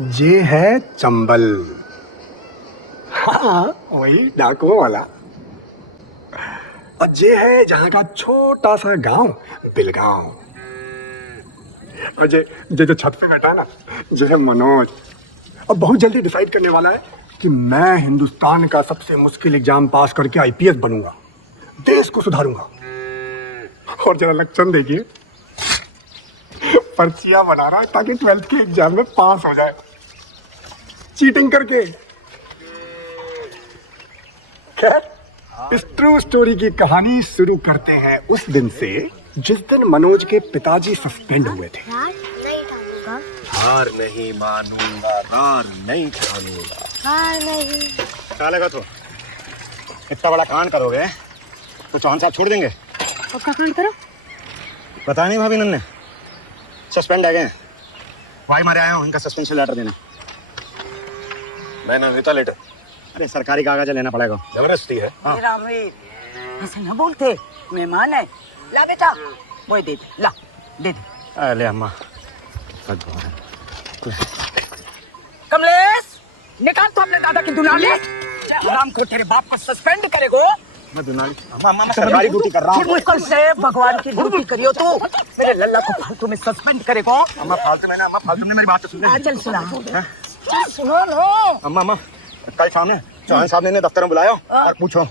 ये है चंबल। हाँ, वही डाकुओं वाला। और ये है जहाँ का छोटा सा गांव, बिलगांव। और ये जो छत पे बैठा ना, जो है मनोज। अब बहुत जल्दी डिसाइड करने वाला है कि मैं हिंदुस्तान का सबसे मुश्किल एग्जाम पास करके आईपीएस बनूंगा, देश को सुधारूंगा। और जरा लक्षण देखिए, पर्चियां बना रहा है ताकि 12th के एग्जाम में पास हो जाए, चीटिंग करके। खैर, इस ट्रू स्टोरी की कहानी शुरू करते हैं उस दिन से जिस दिन मनोज के पिताजी सस्पेंड हुए थे। हार नहीं मानूंगा, हार नहीं ठानूंगा। हार नहीं। चलेगा तो इतना बड़ा कांड करोगे तो चौहान साहब छोड़ देंगे? पक्का कांड करो। पता नहीं भाभी नन्ने सस्पेंड है गए। भाई मारे आए हो, इनका सस्पेंशन लेटर देना। मैंने देता लेटर। अरे सरकारी कागज लेना पड़ेगा, जबरदस्ती है। हाँ। ऐसे न बोलते, मेहमान है। ला बेटा, वो दे दे, ला दे दे। अरे अम्मा कमलेश, निकाल तो अपने दादा की दुलाली। राम को तेरे बाप को सस्पेंड करेगो। मैं दुलाली अम्मा सरकारी ड्यूटी कर रहा हूँ। कल से भगवान की ड्यूटी करियो तू। मेरे लल्ला को फालतू में सस्पेंड करेगो। अम्मा फालतू में ना, अम्मा फालतू में मेरी बात तो सुनो। चल सुना, चल सुनो लो। अम्मा कल सामने चौहान साहब ने दफ्तर में बुलाया और पूछो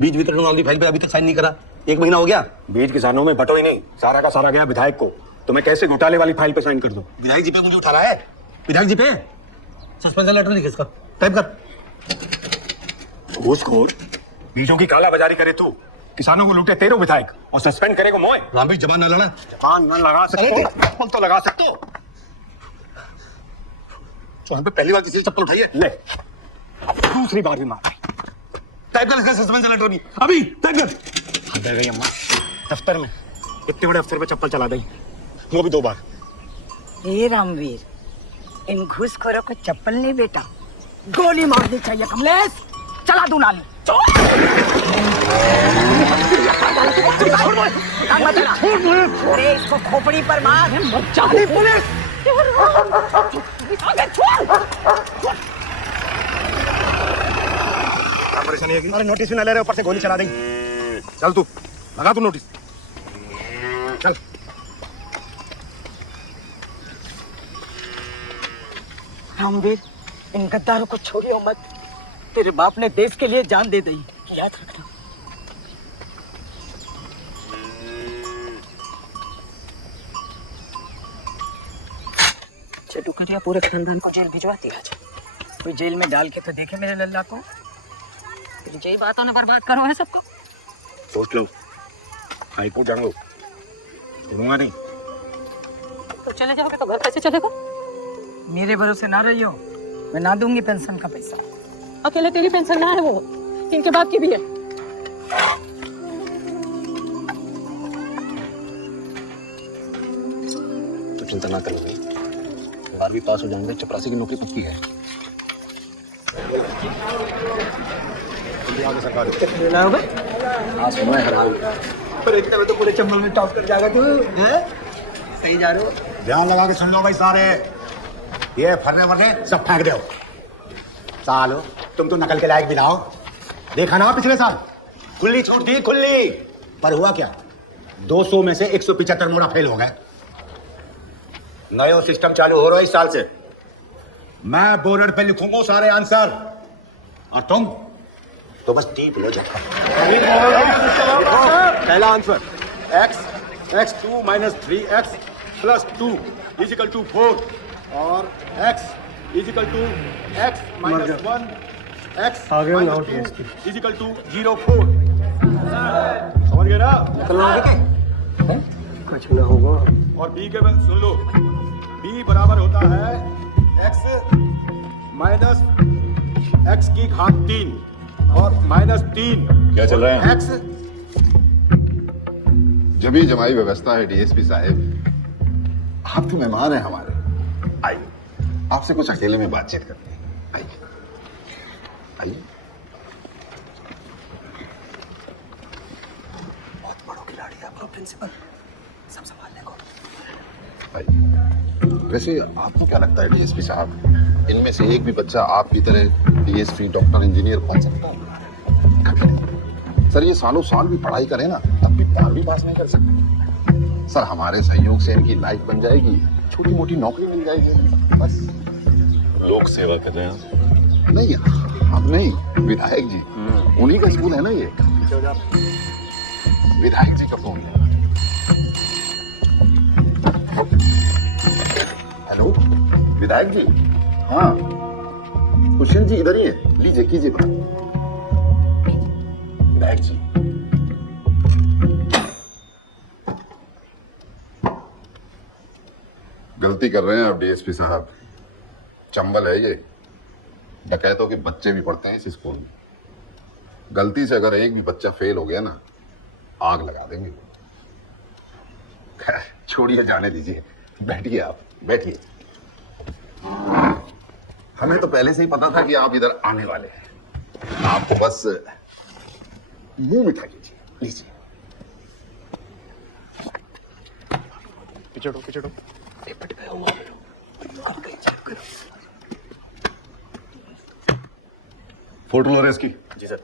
बीज वितरण वाली फाइल पे अभी तक साइन नहीं करा। 1 महीना हो गया, बीज किसानों में बटो ही नहीं, सारा का सारा गया विधायक को। तो मैं कैसे घोटाले वाली फाइल पे साइन कर दूं? विधायक जी पे मुझे उठा रहा है। विधायक जी पे सस्पेंशन लेटर लिखे, इसका टाइप कर। घूसखोर, बीजों की काला बाजारी करे तू, किसानों को लूटे तेरे विधायक और सस्पेंड करेगा मोए। राम भाई जबान ना लड़ा, जबान ना लगा सकते तो लगा सकते हो। चौहान पे पहली बार किसी चप्पल उठाई है, ले दूसरी बार भी मार। टाइप कर इसका सस्पेंशन लेटर नहीं, अभी टाइप कर। दे गई अम्मा, दफ्तर में इतने बड़े अफसर पे चप्पल चला दी, वो भी 2 बार। हे रामवीर, इन घूसखोरों को चप्पल नहीं बेटा, गोली मारनी चाहिए। कमलेश, चला दू नाली। अरे इसको खोपड़ी पर मार। पुलिस परेशानी है। अरे नोटिस भी ना ले रहे, ऊपर से गोली चला देंगे। चल तू लगा तू नोटिस, चल। रामवीर, इन गद्दारों को छोड़ियो मत। तेरे बाप ने देश के लिए जान दे दी, याद रखना। चटू कटिया पूरे खानदान को जेल भिजवाती आज। कोई जेल में डाल के तो देखे मेरे लल्ला को। फिर यही बातों ने बर्बाद करो है सबको। सोच लो, हाईकोर्ट जान लो, दूंगा नहीं। तो चले जाओगे तो घर कैसे चलेगा? मेरे भरोसे ना रहियो, मैं ना दूंगी पेंशन का पैसा। अकेले तेरी पेंशन ना है, वो इनके बाप की भी है। तो चिंता ना करो, 12वीं पास हो जाएंगे, चपरासी की नौकरी पक्की है। सरकार कितना होगा? हाँ सुनो है हराम। पर इतने में तो पूरे चंबल में टॉप कर जाएगा तू, हैं? सही जा रहे हो? ध्यान लगा के सुन लो भाई सारे, ये फरने वरने सब फेंक दो। सालो तुम तो नकल के लायक भी ना हो। देखा ना पिछले साल खुली छूट दी, खुली, पर हुआ क्या? 200 में से 175 मोड़ा फेल हो गए। नया सिस्टम चालू हो रहा है इस साल से। मैं बोर्ड पे लिखूंगा सारे आंसर और तुम तो बस टीप लो झटका। पहला answer x2 minus 3x plus 2 equal to 4 और x equal to x minus 1 x minus 2 equal to 0.4। समझ गए ना? कुछ ना होगा। और b के बाद सुन लो, b बराबर होता है x माइनस x की घात 3 और माइनस 3। क्या चल रहा है? x जमी जमाई व्यवस्था है डीएसपी साहब। आप तो मेहमान हैं हमारे, आइए आपसे कुछ अकेले में बातचीत करते हैं। आइए आइए। बहुत बड़ो खिलाड़ी है आपका प्रिंसिपल, सब संभालने को। वैसे आपको क्या लगता है डीएसपी साहब, इनमें से एक भी बच्चा आपकी तरह डीएसपी, डॉक्टर, इंजीनियर बन सकता है? कभी नहीं सर। ये सालों साल भी पढ़ाई करें ना, तब भी 12वीं पास नहीं कर सकते सर। हमारे सहयोग से इनकी लाइफ बन जाएगी, छोटी मोटी नौकरी मिल जाएगी बस। लोक सेवा कर रहे हैं। नहीं, हम नहीं, विधायक जी, उन्हीं का स्कूल है ना ये। विधायक जी का फोन है। हेलो विधायक जी। हाँ कुशन जी इधर ही है, लीजिए कीजिए बात। विधायक जी, गलती कर रहे हैं आप डीएसपी साहब। चंबल है ये, डकैतों के बच्चे भी पढ़ते हैं इस स्कूल में। गलती से अगर एक भी बच्चा फेल हो गया ना, आग लगा देंगे। खैर छोड़िए, जाने दीजिए। बैठिए, आप बैठिए। हमें तो पहले से ही पता था कि आप इधर आने वाले हैं। आपको बस मुंह मीठा कीजिए, लीजिए। पिछड़ो पिछड़ो। फोटो लो इसकी। जी सर।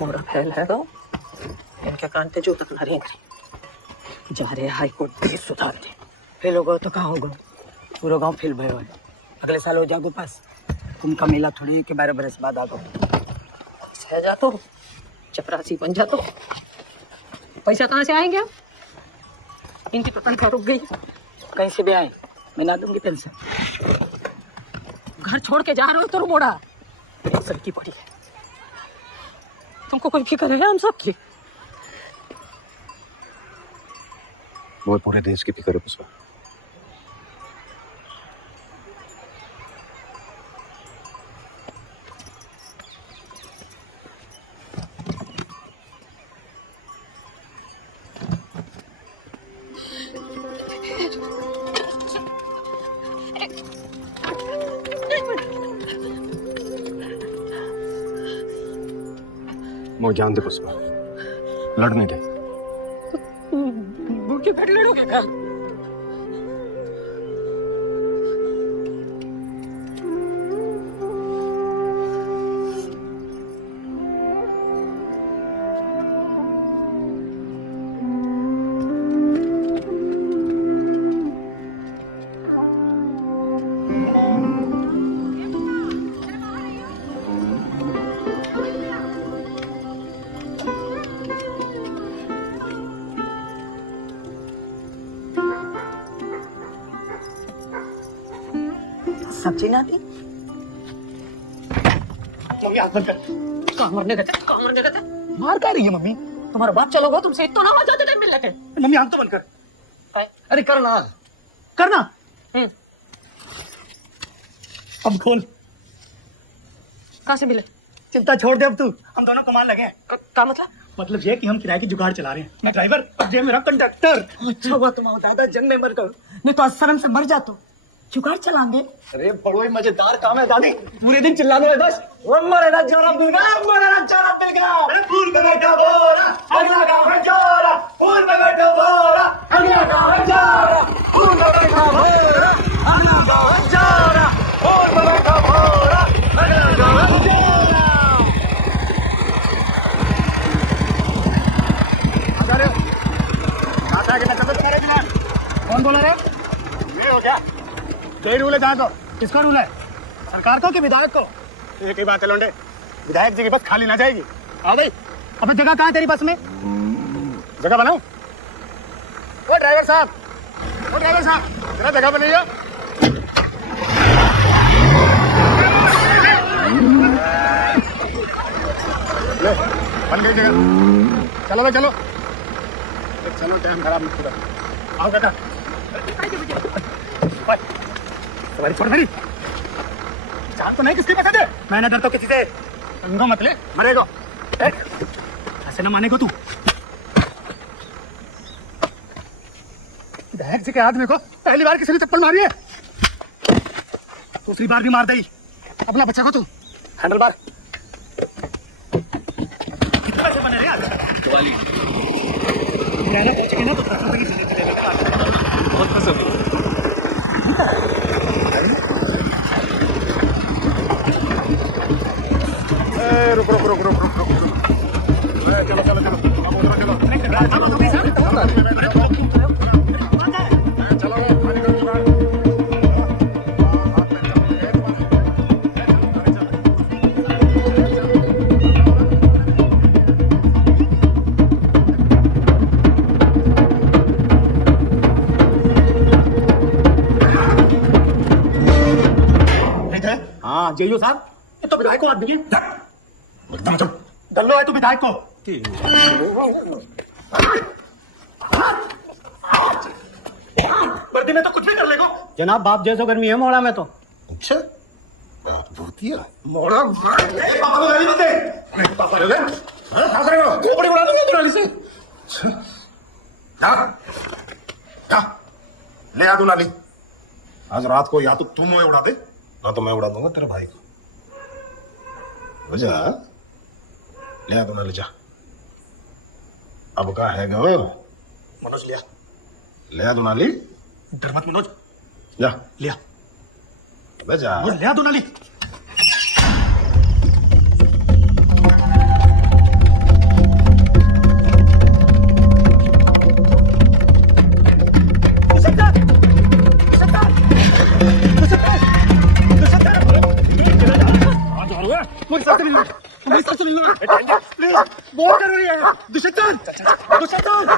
मोरा फैल है तो इनके कान पे जो तक ना रहेंगे। जा रहे हाई कोर्ट भी सुधार दे। फेल होगा तो कहाँ होगा? पूरा गांव फेल भयो है। अगले साल हो जागो पास। कुंभ का मेला थोड़े है कि 12 बरस बाद आगो। सह जा तो चपरासी बन जा तो पैसा कहाँ से आएंगे? इनकी तो तनख्वाह रुक गई। कहीं से भी आए, मैं ना दूंगी पेंशन। घर छोड़ के जा रहे हो तो मोड़ा सड़की पड़ी है। तुमको कोई फिक्र है हम सब की? बहुत पूरे देश की फिक्र है पुष्पा। वो जान दे पुष्पा, लड़ने दे। बुढ़की फिर लड़ोगे क्या? सब्जी ना दी? मम्मी हाथ बंद कर। कहाँ मरने गए थे? कहाँ मरने गए थे? मार का रही है मम्मी? तुम्हारा बाप चलोगा तुमसे इतना ना हो जाते टाइम मिल लेते। मम्मी हाथ तो बंद कर। अरे करना करना। अब खोल। कहाँ से मिले? चिंता छोड़ दे अब तू, हम दोनों कमाल लगे हैं। का मतलब? मतलब ये कि हम किराए की जुगाड़ चला रहे हैं। मैं ड्राइवर और ये मेरा कंडक्टर। अच्छा हुआ तुम्हारा दादा जंग में मर गए, नहीं तो शर्म से मर जाते। जुगाड़ चलाएंगे। अरे बड़ो ही मजेदार काम है दादी, पूरे दिन चिल्ला लो है बस। वो मरेगा जोरा बिलगा, मरेगा जोरा बिलगा। फूल में बैठा बोरा, अगला गाँव है जोरा। फूल में बैठा बोरा, अगला गाँव है जोरा। फूल में बैठा बोरा, अगला गाँव है जोरा। फूल में बैठा बोरा, अगला गाँव है जोरा। अरे दादा के नजर करेगा ना? कौन बोला रे? ये हो क्या? यही रूल है जहाँ को? किसका रूल है? सरकार को कि विधायक को? एक ही बात है लौंडे, विधायक जी की बस खाली ना जाएगी। हाँ भाई, अबे जगह कहाँ है तेरी बस में? जगह बनाऊं? ओ ड्राइवर साहब, जरा जगह बनाइए। ले, बन गई जगह। चलो भाई चलो, चलो टाइम खराब मत करो। आओ काका। सवारी छोड़ मेरी। जान तो नहीं किसकी पैसे दे। मैंने डर तो किसी से अंगो मत ले, मरेगा। ऐसे ना मानेगा तू। बैग से के आदमी को पहली बार किसी ने चप्पल मारी है, दूसरी बार भी मार दई। अपना बच्चा को तू हैंडल बार कितना से बने रे आज वाली रहना पहुंचेगी ना तो बहुत पसंद। रुक रुक रुक रुक रुक रुक चलो चलो चलो हाँ जेईओ साहब, ये तो विधायक को आदमी की डल्लो है तू विधायक को। वर्दी में तो कुछ भी कर लेगा जनाब, बाप जैसो गर्मी है मोड़ा में तो। अच्छा भूतिया मोड़ा पापा को गाली मत दे। पापा लोग क्या करेगा, खोपड़ी उड़ा दूंगा दुनाली से। जा जा ले आ दुलाली। आज रात को या तो तुम मुझे उड़ा दे ना तो मैं उड़ा दूंगा तेरे भाई को। जा ले आ दुलाली जा। अब का है गवर मनोज लिया, ले आ दुलाली। डर मत मनोज, जा लिया जा लिया दुनाली।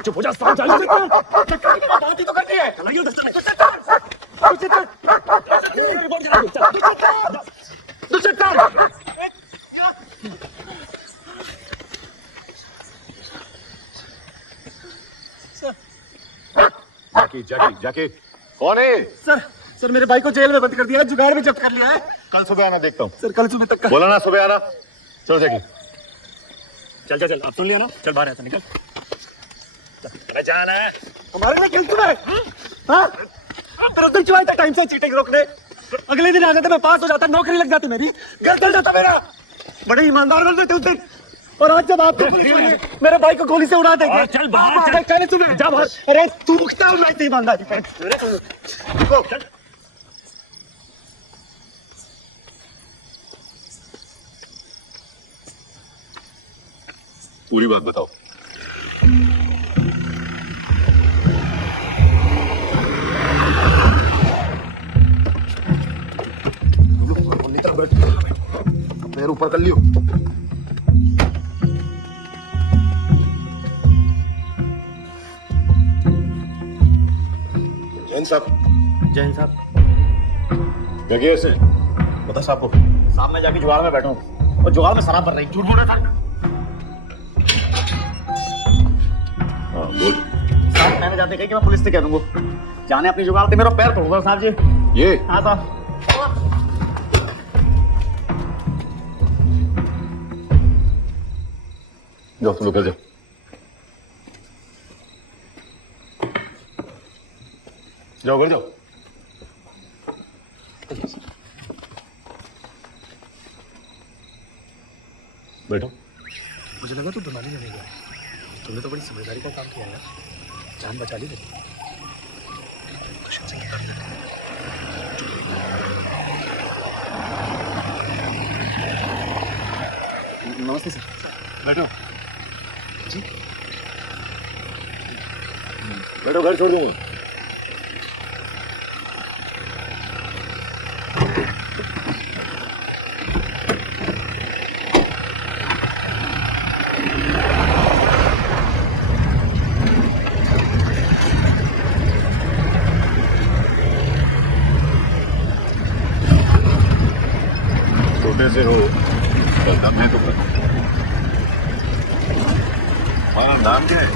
चुप हो जा, बात ही तो करती है। जाकी जाकी जाकी कौन है? सर मेरे भाई को जेल में बंद कर दिया है, जुगाड़ में जब्त कर लिया है। कल सुबह आना देखता हूँ। सर कल सुबह तक का बोला ना सुबह आना। चलो जाकी चल चल चल, आप सुन लिया ना, चल बाहर ऐसा निकल। जाना है हमारे लिए खेल चुका है। हाँ तेरा दिन चुहा था टाइम से चीटिंग रोकने, अगले दिन आ जाते, मैं पास हो जाता, नौकरी लग जाती, मेरी घर चल जाता मेरा। बड़े ईमानदार बन रहे थे उस दिन, और आज जब आप मेरे भाई को गोली से उड़ा देंगे। चल बाहर चल, सुबह जा बाहर। अरे तू मुखता है मैं ईमानदारी पूरी बात बताओ। पैर ऊपर कर लियो। जैन साहब, जैन साहब, जगह से बता साहब को। साहब मैं जाके जुगाड़ में बैठा हूँ और जुगाड़ में शराब भर रही। झूठ बोल रहा था। हाँ बोल। साहब मैंने जाते कही कि मैं पुलिस से कह दूंगा, जाने अपनी जुगाड़ से मेरा पैर तोड़ दो साहब जी। ये हाँ साहब। जाओ तुम लोग कर जाओ। जाओ घर जाओ। बैठो। मुझे लगा तू दुनाली जानेगा, तुमने तो बड़ी समझदारी का काम किया है, जान बचा ली मेरी। नमस्ते सर। बैठो जी। बैठो, घर छोड़ दूंगा। छोटे से हो तो दम है तो कर। हाँ नाम क्या है?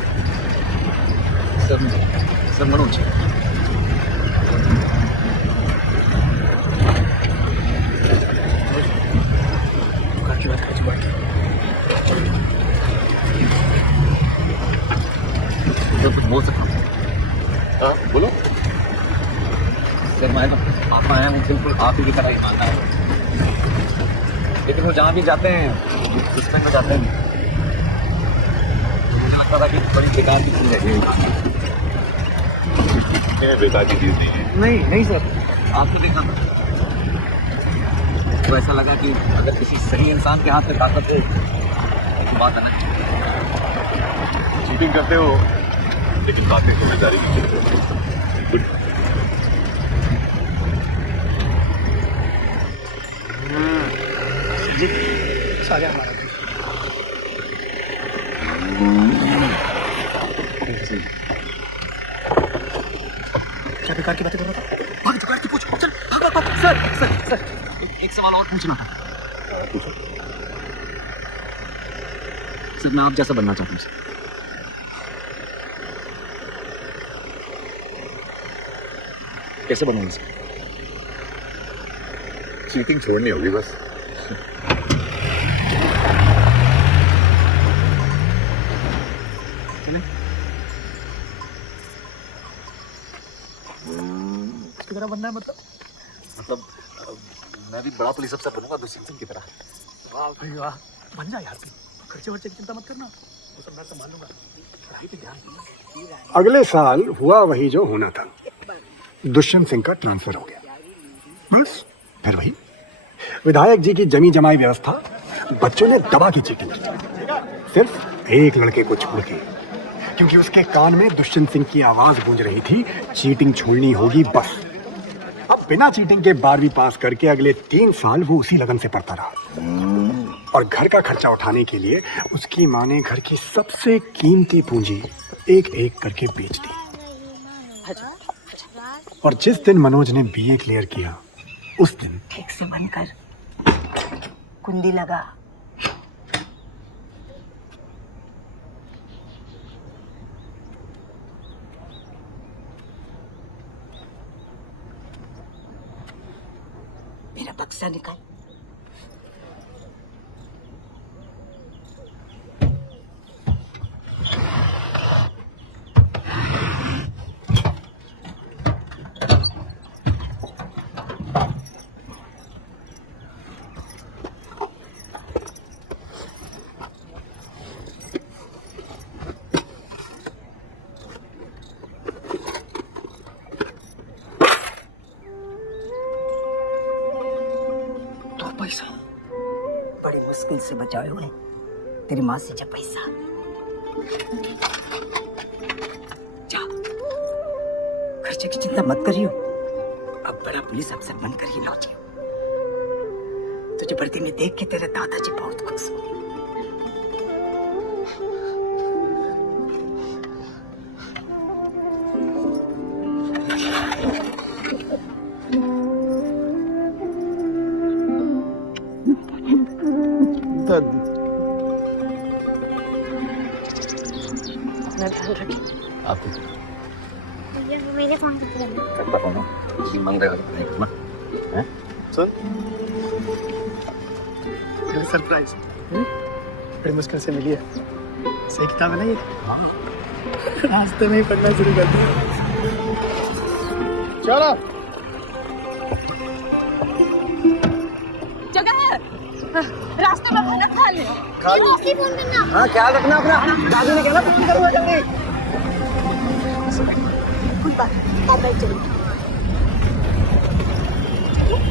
सर मनोज। आप ही की तरह ईमानदार है, लेकिन वो जहाँ भी जाते हैं दुश्मन में जाते हैं। मुझे लगता था कि बड़ी बेकार की चीज़ है ये। बेकार की चीज नहीं है। नहीं सर, आपको देखा था तो ऐसा लगा कि अगर किसी सही इंसान के हाथ में ताकत हो तो बात है ना। चीटिंग करते हो लेकिन बातें समझदारी की करते हो। गुड। सारे हमारा भाई। क्या बेकार की बातें कर रहा था? भाग जुगाड़ की पूछ, चल भाग भाग भाग। सर एक सवाल और पूछना था। सर मैं आप जैसा बनना चाहता हूँ सर। कैसे बनूंगा सर? चीटिंग छोड़नी होगी बस। इसकी तरह बनना है मतलब मैं भी बड़ा पुलिस अफसर बनूंगा दुष्यंत सिंह की तरह। वाह भाई वाह, बन जा यार। खर्चे वर्चे की चिंता मत करना, वो सब मैं संभाल लूंगा। पढ़ाई पे ध्यान दे। अगले साल हुआ वही जो होना था। दुष्यंत सिंह का ट्रांसफर हो गया। बस फिर वही विधायक जी की जमी जमाई व्यवस्था, बच्चों ने दबा की चीटिंग की, सिर्फ एक लड़के को छोड़ के, क्योंकि उसके कान में दुष्यंत सिंह की आवाज गूंज रही थी, चीटिंग छोड़नी होगी बस। अब बिना चीटिंग के 12वीं पास करके अगले 3 साल वो उसी लगन से पढ़ता रहा और घर का खर्चा उठाने के लिए उसकी माँ ने घर की सबसे कीमती पूंजी एक एक करके बेच दी। और जिस दिन मनोज ने बीए क्लियर किया उस दिन ठीक से बंद कर, कुंडी लगा। मेरा बक्सा निकाल। पैसा बड़ी मुश्किल से बचाए हुए तेरी माँ से जब पैसा। जा, खर्चे की चिंता मत करियो, अब बड़ा पुलिस अफसर बनकर ही लौटियो। तुझे वर्दी में देख के तेरे दादाजी बहुत खुश हुए। अपना ध्यान रखिए। आपको ये मेरे फोन पे है। करता हूँ ना, जी मांग रहे हो ना, हैं? सुन, सरप्राइज बड़ी मुश्किल से मिली है। सही किताब है ना ये? रास्ते में ही पढ़ना शुरू कर दिया। चलो जगह है, रास्ते में खाना खा ले। इसी फोन करना। हाँ, ख्याल रखना अपना। दादी ने कहना फोन करूँगा जल्दी। कोई बात नहीं, आप बैठ चलिए।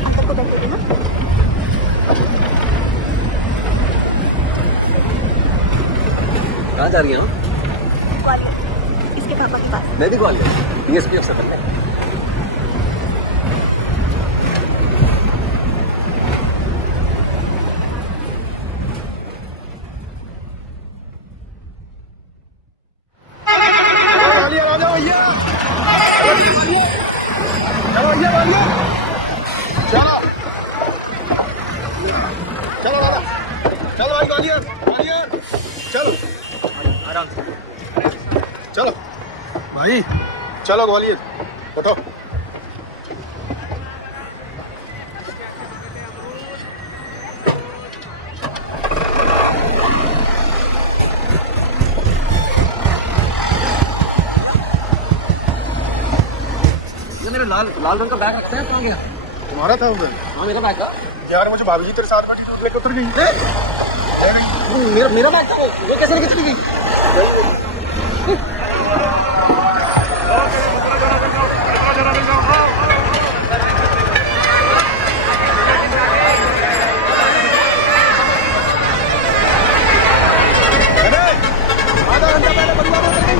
आप तक को बैठ देना। कहाँ जा रही हो? ग्वालियर, इसके पापा के पास। मैं भी ग्वालियर, डीएसपी अफसर बनने। चलो भाई, चलो ग्वालियर, बैठो। ये मेरा लाल रंग का बैग रखता है, कहाँ गया? तुम्हारा था उधर? हाँ मेरा बैग था। यार मुझे भाभी जी तेरे साथ बैठी दूध लेकर उतर गई। मेरा बैग था वो कैसे लेके चली गई? आधा घंटा पहले बरुआ में उतर गई।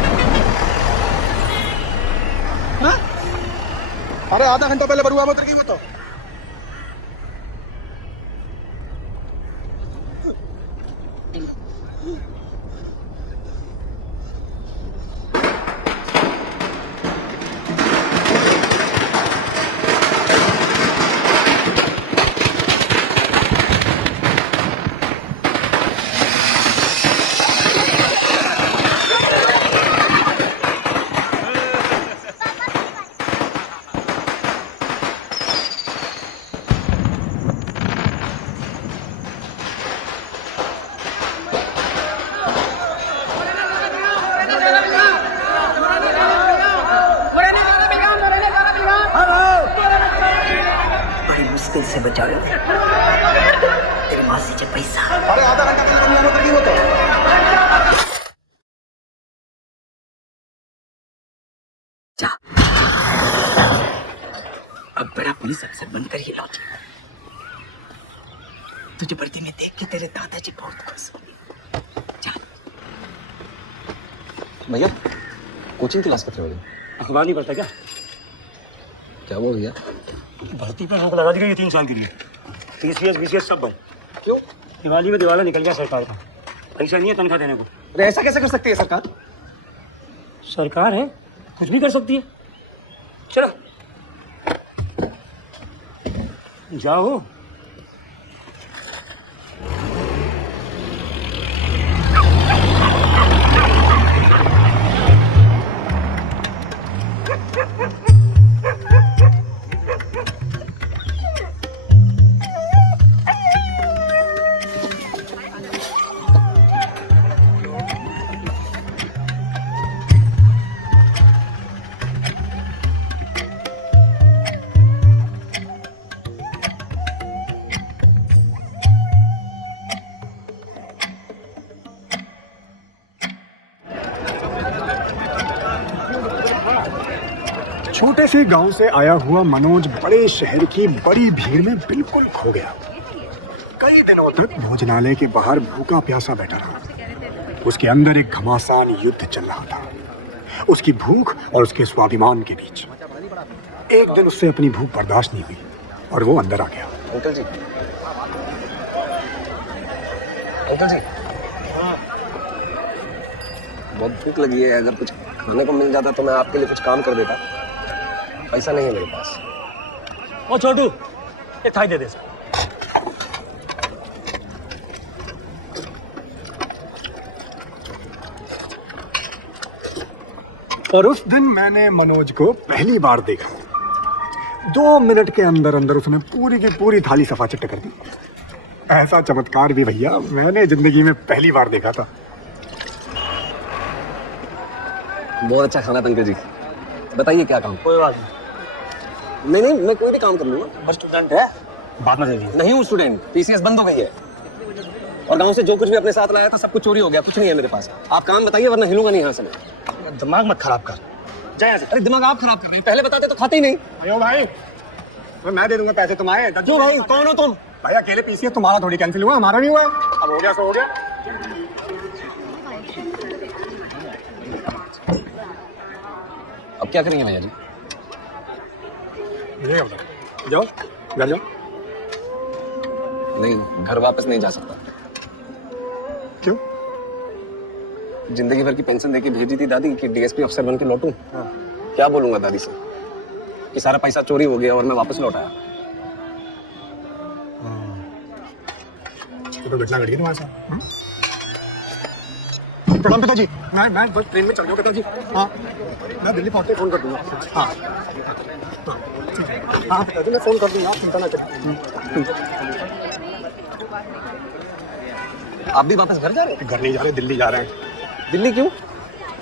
हाँ? अरे आधा घंटा पहले बरुआ में उतर गई वो तो। बड़ी मुश्किल से बचाओ तेरी मासी से पैसा। अरे आधा घंटा पहले बरुआ में उतर गई वो तो। जा अब बड़ा पुलिस अफसर बनकर ही लौटी। तुझे वर्दी में देख के तेरे दादाजी बहुत खुश होंगे। जा भैया कोचिंग क्लास कब हो गई? अखबार नहीं पढ़ता क्या? क्या वो भैया? भर्ती पर रोक लगा दी गई 3 साल के लिए। TCS BCS सब बंद। क्यों? दिवाली में दिवाला निकल गया सरकार का। पैसा नहीं है तनख्वाह देने को। अरे ऐसा कैसे कर सकती है सरकार? सरकार है कुछ भी कर सकती है। चलो जाओ। छोटे से गांव से आया हुआ मनोज बड़े शहर की बड़ी भीड़ में बिल्कुल खो गया। कई दिनों तक भोजनालय के बाहर भूखा प्यासा बैठा रहा। उसके अंदर एक घमासान युद्ध चल रहा था, उसकी भूख और उसके स्वाभिमान के बीच। एक दिन उससे अपनी भूख बर्दाश्त नहीं हुई और वो अंदर आ गया। अंकल जी, अंकल जी, बहुत भूख लगी है। अगर कुछ खाने को मिल जाता तो मैं आपके लिए कुछ काम कर देता। पैसा नहीं है मेरे पास। ओ छोटू एक थाई दे दे। और उस दिन मैंने मनोज को पहली बार देखा। 2 मिनट के अंदर अंदर उसने पूरी की पूरी थाली सफा चिट्ट कर दी। ऐसा चमत्कार भी भैया मैंने जिंदगी में पहली बार देखा था। बहुत अच्छा खाना था अंकल जी। बताइए क्या काम? कोई बात नहीं नहीं, मैं कोई भी काम कर लूंगा। नहीं, बस स्टूडेंट है बात में दे दिए। नहीं हूँ स्टूडेंट, PCS बंद हो गई है और गांव से जो कुछ भी अपने साथ लाया था सब कुछ चोरी हो गया। कुछ नहीं है मेरे पास। आप काम बताइए वरना हिलूंगा नहीं यहाँ से मैं। दिमाग मत खराब कर। जा यहाँ से। अरे दिमाग आप खराब कर रहे हैं। पहले बताते तो खाते ही नहीं। अयो भाई मैं दे दूंगा पैसे तुम्हारे। जो भाई कौन हो तुम? भाई अकेले पीसीए तुम्हारा थोड़ी कैंसिल हुआ, हमारा भी हुआ। अब हो गया सो हो गया। अब क्या करेंगे भैया जी? जाओ घर जाओ। नहीं, घर वापस नहीं जा सकता। क्यों? जिंदगी भर की पेंशन देके भेजी थी दादी कि DSP अफसर बन के लौटूं। क्या बोलूंगा दादी से कि सारा पैसा चोरी हो गया और मैं वापस लौट आया। तो घटना घटी तुम्हारे साथ। प्रणाम पिताजी। मैं बस ट्रेन में चल गया पिताजी। हाँ मैं दिल्ली पहुंचते फोन कर दूंगा। हाँ हाँ पिताजी मैं फोन कर दूंगा, चिंता ना करें। आप भी वापस घर जा रहे हैं? घर नहीं जा रहे, दिल्ली जा रहे हैं। दिल्ली क्यों?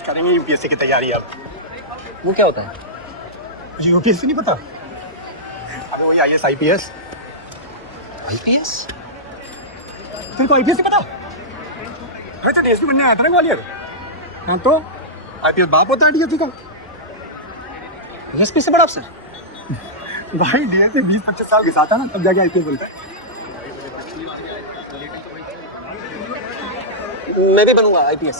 करेंगे UPSC की तैयारी अब। वो क्या होता है? UPSC नहीं पता? अब अरे वही IAS IPS। IPS? तेरे को आईपीएस से पता है? तो डीएसपी बनने आया था ना ग्वालियर। हाँ तो आईपीएस बाप होता है डीएसपी का। डीएसपी से बड़ा अफसर? भाई डीएसपी 20-25 साल के साथ है ना, तब जाके आईपीएस बनता है। मैं भी बनूंगा IPS।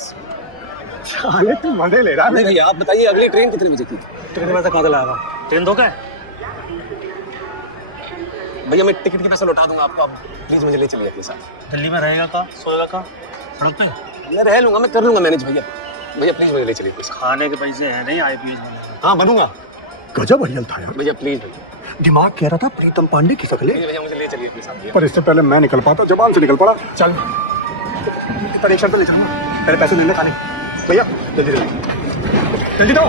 साले तू मजे ले रहा है। नहीं भैया, आप बताइए अगली ट्रेन कितने बजे की? ट्रेन में कहाँ लाया ट्रेन धोखा है। भैया मैं टिकट के पैसा लौटा दूंगा आपको, आप प्लीज मुझे ले चलिए अपने साथ। दिल्ली में रहेगा कहाँ, सोएगा कहाँ, सड़क पे? मैं रह लूंगा, मैं कर लूंगा मैनेज भैया। भैया प्लीज मुझे ले चलिए प्लीज। खाने के पैसे हैं नहीं, IPS बनेगा। हाँ बनूंगा गजब अड़ियल था यार। भैया, प्लीज भैया। दिमाग कह रहा था प्रीतम पांडे की शक्ल है, भैया मुझे ले चलिए अपने साथ भैया। पर इससे पहले मैं निकल पाता, जबान से निकल पड़ा। चल परीक्षा तो ले चलूंगा, पहले पैसे लेने खाने। भैया जल्दी जल्दी दो।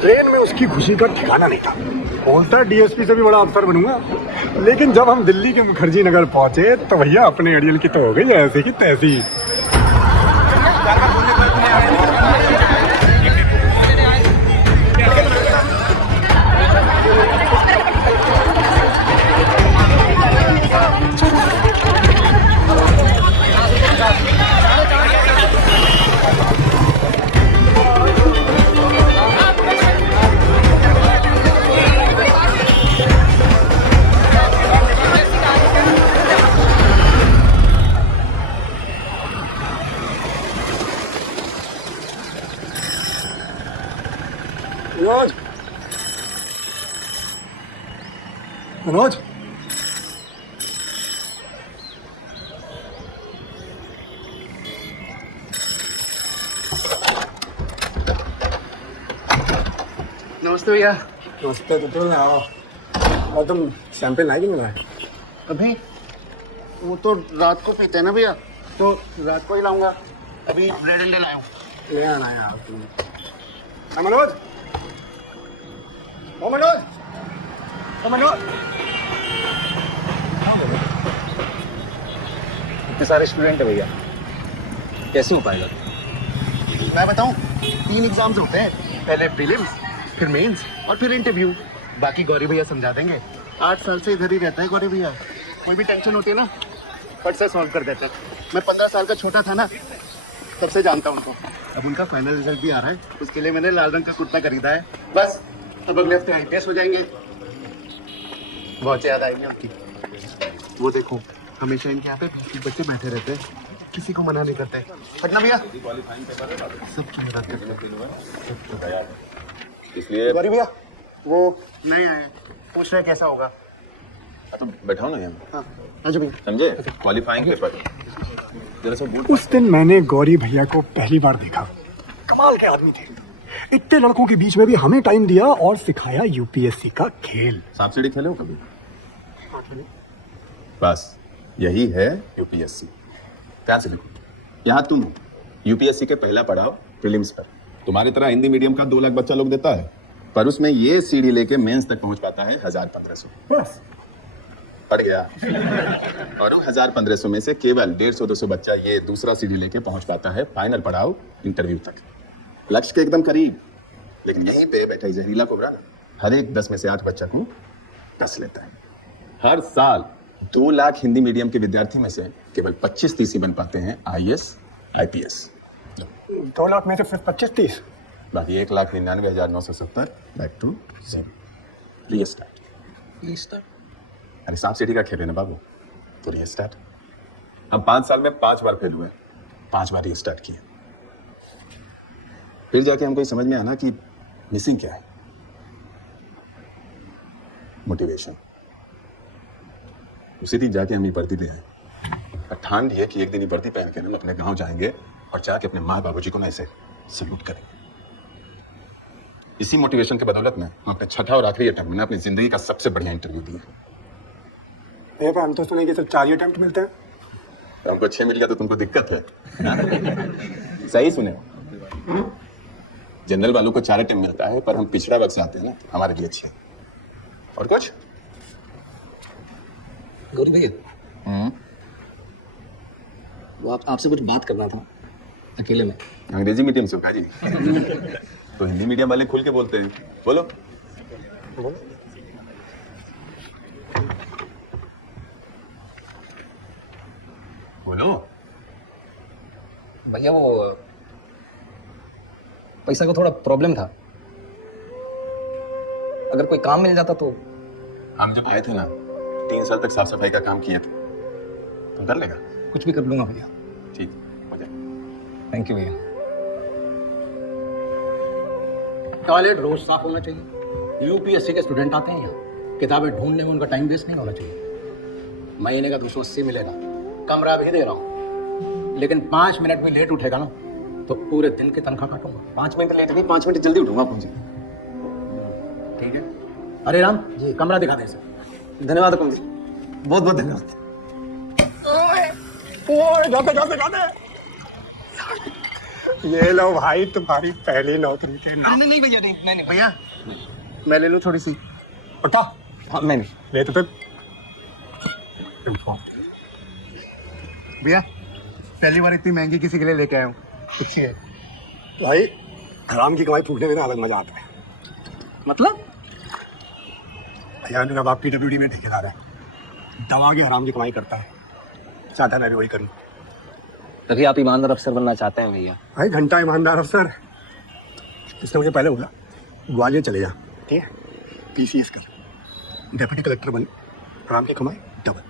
ट्रेन में उसकी खुशी का ठिकाना नहीं था। बोलता डीएसपी से भी बड़ा अफसर बनूंगा, लेकिन जब हम दिल्ली के मुखर्जी नगर पहुंचे तो भैया अपने अड़ियल की तो हो गई ऐसी की तैसी। मनोज, मनोज, नमस्ते भैया। नमस्ते। तो तुम आओ। और तुम सैंपल लाए कि नहीं लाए? अभी वो तो रात को पीते हैं ना भैया, तो रात को ही लाऊंगा। अभी ब्रेड एंड लाया हूँ। ले आना यार तुम। हाँ, मनोज, ओ मनोज, ओ मनोज। इतने सारे स्टूडेंट है भैया, कैसे हो पाएगा? मैं बताऊँ, 3 एग्जाम्स होते हैं, पहले प्रीलिम्स, फिर मेंस और फिर इंटरव्यू। बाकी गौरी भैया समझा देंगे। 8 साल से इधर ही रहता है गौरी भैया। कोई भी टेंशन होती है ना, फट से सॉल्व कर देते हैं। मैं 15 साल का छोटा था ना, तब से जानता हूँ उनको। अब उनका फाइनल रिजल्ट भी आ रहा है, उसके लिए मैंने लाल रंग का कुर्ता खरीदा है। बस अब अगले हफ्ते IPS हो जाएंगे। बहुत याद आएगी उनकी। वो देखो, हमेशा इनके यहाँ पे बच्चे बैठे रहते हैं, किसी को मना नहीं करते। पटना भैया सब चुन रखते हैं, इसलिए गौरी भैया वो नहीं आए, पूछ रहे कैसा होगा। तुम बैठाओ ना यहाँ, हाँ अच्छा भैया। समझे? क्वालिफाइंग पेपर जरा सा बूट। उस दिन मैंने गौरी भैया को पहली बार देखा। कमाल के आदमी थे। इतने लड़कों के बीच में भी हमें टाइम दिया और सिखाया यूपीएससी का खेल। सांप सीढ़ी खेले हो कभी? बस यही है यूपीएससी। ध्यान से देखो, यहाँ तुम हो, यूपीएससी के पहला पड़ाव प्रीलिम्स पर। तुम्हारी तरह हिंदी मीडियम का 2 लाख बच्चा लोग देता है, पर उसमें ये सीढ़ी लेके मेंस तक पहुंच पाता है 1000-1500। बस पड़ गया। और 1000-1500 में से केवल 150-200 बच्चा ये दूसरा सीढ़ी लेके पहुंच पाता है फाइनल पड़ाव इंटरव्यू तक। लक्ष्य के एकदम करीब, लेकिन यहीं पे बैठा जहरीला कोबरा ना हर एक 10 में से 8 बच्चा को डस लेता है। हर साल 2 लाख हिंदी मीडियम के विद्यार्थी में से केवल 25-30 ही बन पाते हैं IAS IPS। 2 लाख में से सिर्फ 25-30। बाकी 1,99,970 बैक टू जीरो। रीस्टार्ट। अरे सांप सीढ़ी का खेल है ना बाबू, तो रीस्टार्ट। हम 5 साल में 5 बार फेल हुए, 5 बार रीस्टार्ट किए। फिर जाके हमको ये समझ में आना कि मिसिंग क्या है। मोटिवेशन। उसी दिन जाके हम ये वर्दी ले आए। ठान लिया कि एक दिन ये वर्दी पहन के हम अपने गांव जाएंगे और जाके अपने माँ बाबूजी को ना ऐसे सल्यूट करेंगे। इसी मोटिवेशन के बदौलत में हम अपने छठा और आखिरी अटेम्प्ट में अपनी जिंदगी का सबसे बढ़िया इंटरव्यू दिया। भैया हम तो सुने कि सिर्फ 4 ही अटेम्प्ट मिलते हैं। तो हमको 6 मिल गया तो तुमको दिक्कत है। सही सुने हो। जनरल वालों को 4 अटेम्प्ट मिलता है, पर हम पिछड़ा वक्त आते हैं ना, हमारे लिए 6। और कुछ गौरी भैया, वो आपसे कुछ बात करना था अकेले में। अंग्रेजी मीडियम से होगा जी। तो हिंदी मीडियम वाले खुल के बोलते हैं, बोलो। बोलो। भैया वो पैसा का थोड़ा प्रॉब्लम था, अगर कोई काम मिल जाता तो। हम जब आए थे ना 3 साल तक साफ सफाई का काम किए थे, तुम कर लेगा? कुछ भी कर लूंगा भैया। ठीक, हो जाए। थैंक यू भैया। टॉयलेट रोज साफ होना चाहिए। यूपीएससी के स्टूडेंट आते हैं यहाँ, किताबें ढूंढने में उनका टाइम वेस्ट नहीं होना चाहिए। महीने का 280 मिलेगा, कमरा भी दे रहा हूँ, लेकिन 5 मिनट भी लेट उठेगा ना तो पूरे दिन की तनख्वाह काटूंगा। 5 मिनट लेट नहीं, 5 मिनट जल्दी उठूंगा मुझे। ठीक है? अरे राम जी, कमरा दिखा दे सर। धन्यवाद अकुल जी, बहुत बहुत धन्यवाद। जाते ये लो भाई तुम्हारी पहली नौकरी के नाम। नहीं भैया, नहीं भैया मैं ले लूं थोड़ी सी? पक्का? हाँ, नहीं ले तो फिर भैया पहली बार इतनी महंगी किसी के लिए लेके आया हूँ। अच्छी है भाई, हराम की कमाई फूटने में ना अलग मजा आता है। मतलब यार अब आपकी WD में ठेकेदार है, दवा के हराम की कमाई करता है, चाहता मैं भी वही करूँ। तभी आप ईमानदार अफसर बनना चाहते हैं भैया। भाई घंटा ईमानदार अफसर, इसने मुझे पहले बोला ग्वालियर चले जा, ठीक है, PCS कर, डेप्यूटी कलेक्टर बन, हराम की कमाई डबल।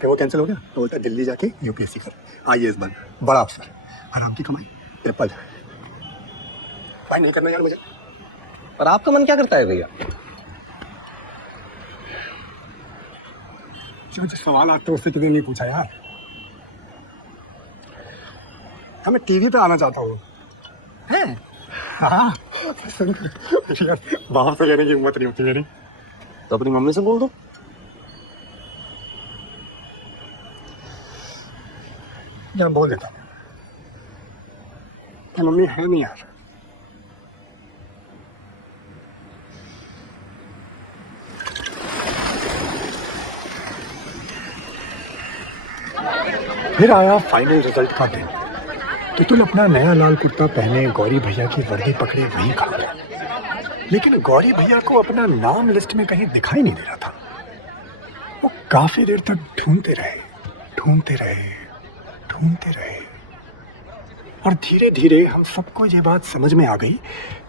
फिर वो कैंसिल हो गया तो बोलता दिल्ली जाके UPSC कर, IAS बन, बड़ा अफसर, हराम की कमाई ट्रिपल। भाई नहीं करना यार मुझे। पर आपका मन क्या करता है भैया? जो सवाल आता है उससे किसी ने नहीं पूछा यार। मैं टीवी पे आना चाहता हूँ। हाँ यार, बाहर से लेने की हिम्मत नहीं होती मेरी। तो अपनी मम्मी से बोल दो। यार बोल देता हूँ, मम्मी है नहीं यार। फिर आया फाइनल रिजल्ट का दिन। तुतुल अपना नया लाल कुर्ता पहने गौरी भैया की वर्दी पकड़े वहीं खड़ा था, लेकिन गौरी भैया को अपना नाम लिस्ट में कहीं दिखाई नहीं दे रहा था। वो काफी देर तक ढूंढते रहे और धीरे धीरे हम सबको ये बात समझ में आ गई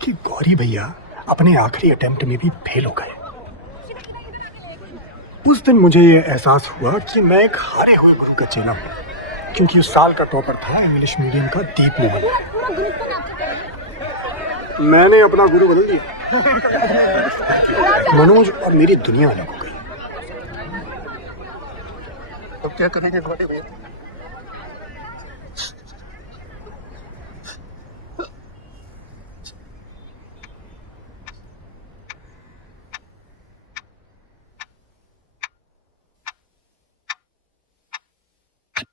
कि गौरी भैया अपने आखिरी अटेम्प्ट में भी फेल हो गए। उस दिन मुझे ये एहसास हुआ कि मैं एक हारे हुए गुरु का चेला हूँ, क्योंकि उस साल का टॉपर था इंग्लिश मीडियम का दीप मोहन। मैंने अपना गुरु बदल दिया। मनोज और मेरी दुनिया अलग हो गई। अब क्या करेंगे गौरी भैया?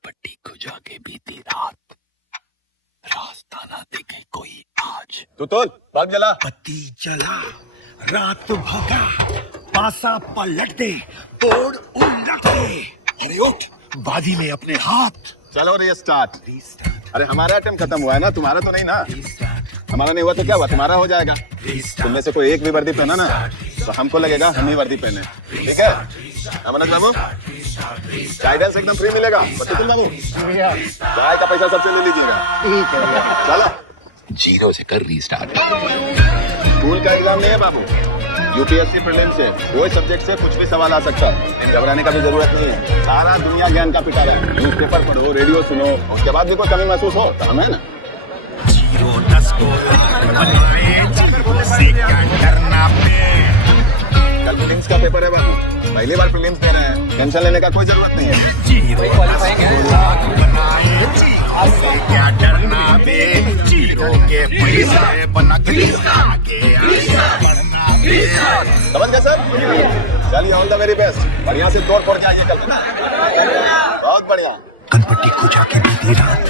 पट्टी को जाके बीती रात, रास्ता ना दिखे कोई आज। तुतुल भाग जला। पति जला रात भगा, पासा पलट दे, तोड़ उलट दे। अरे उठ, बाजी में अपने हाथ। चलो रे स्टार्ट। अरे हमारा अटेम्प्ट खत्म हुआ है ना, तुम्हारा तो नहीं ना। हमारा नहीं हुआ तो क्या हुआ, तुम्हारा हो जाएगा। तुम में से कोई एक भी वर्दी पहना ना तो हमको लगेगा हम ही वर्दी पहने। ठीक है अमरनाथ बाबू? गाइडेंस एकदम फ्री मिलेगा। तुतुल बाबू पढ़ाई का पैसा सबसे ले लीजिएगा। ठीक है चलो। 0 से कर रीस्टार्ट। स्कूल का एग्जाम नहीं है बाबू, यूपीएससी प्रीलिम्स से कोई सब्जेक्ट से कुछ भी सवाल आ सकता है। घबराने का भी जरूरत नहीं है, सारा दुनिया ज्ञान का पिटारा है। न्यूज़पेपर पढ़ो, रेडियो सुनो, उसके बाद भी कोई कमी महसूस हो तो हमें ना। कल प्रीलिम्स का पेपर है बाबू, पहली बार प्रीलिम्स दे रहे हैं, टेंशन लेने का कोई जरूरत नहीं है। समझ गए सर? चलिए ऑल द वेरी बेस्ट, बढ़िया से तोड़ फोड़ के आइए कल। बहुत बढ़िया। कनपट्टी को जाके बीती रात,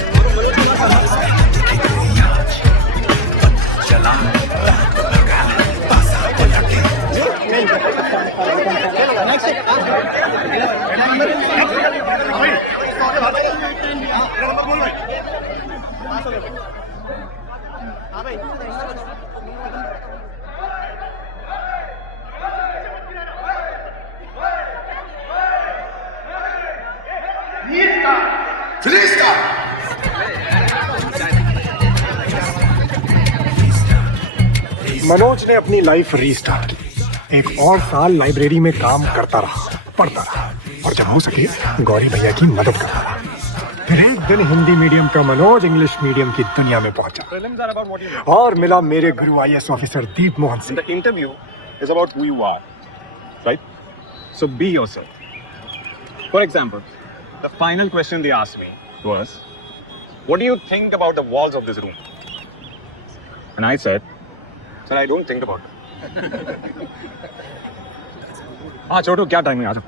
चला मनोज ने अपनी लाइफ रीस्टार्ट की। एक और साल लाइब्रेरी में काम करता रहा, पढ़ता रहा और जब हो सके गौरी भैया की मदद करता रहा। फिर एक दिन हिंदी मीडियम का मनोज इंग्लिश मीडियम की दुनिया में पहुंचा और मिला मेरे गुरु IAS ऑफिसर दीप मोहन से। The interview is about who you are, right? So be yourself. For example, the final question they asked me was, what do you think about the walls of this room? And I said, sir, I don't think about it. हाँ छोटू, क्या timing आ जाओ?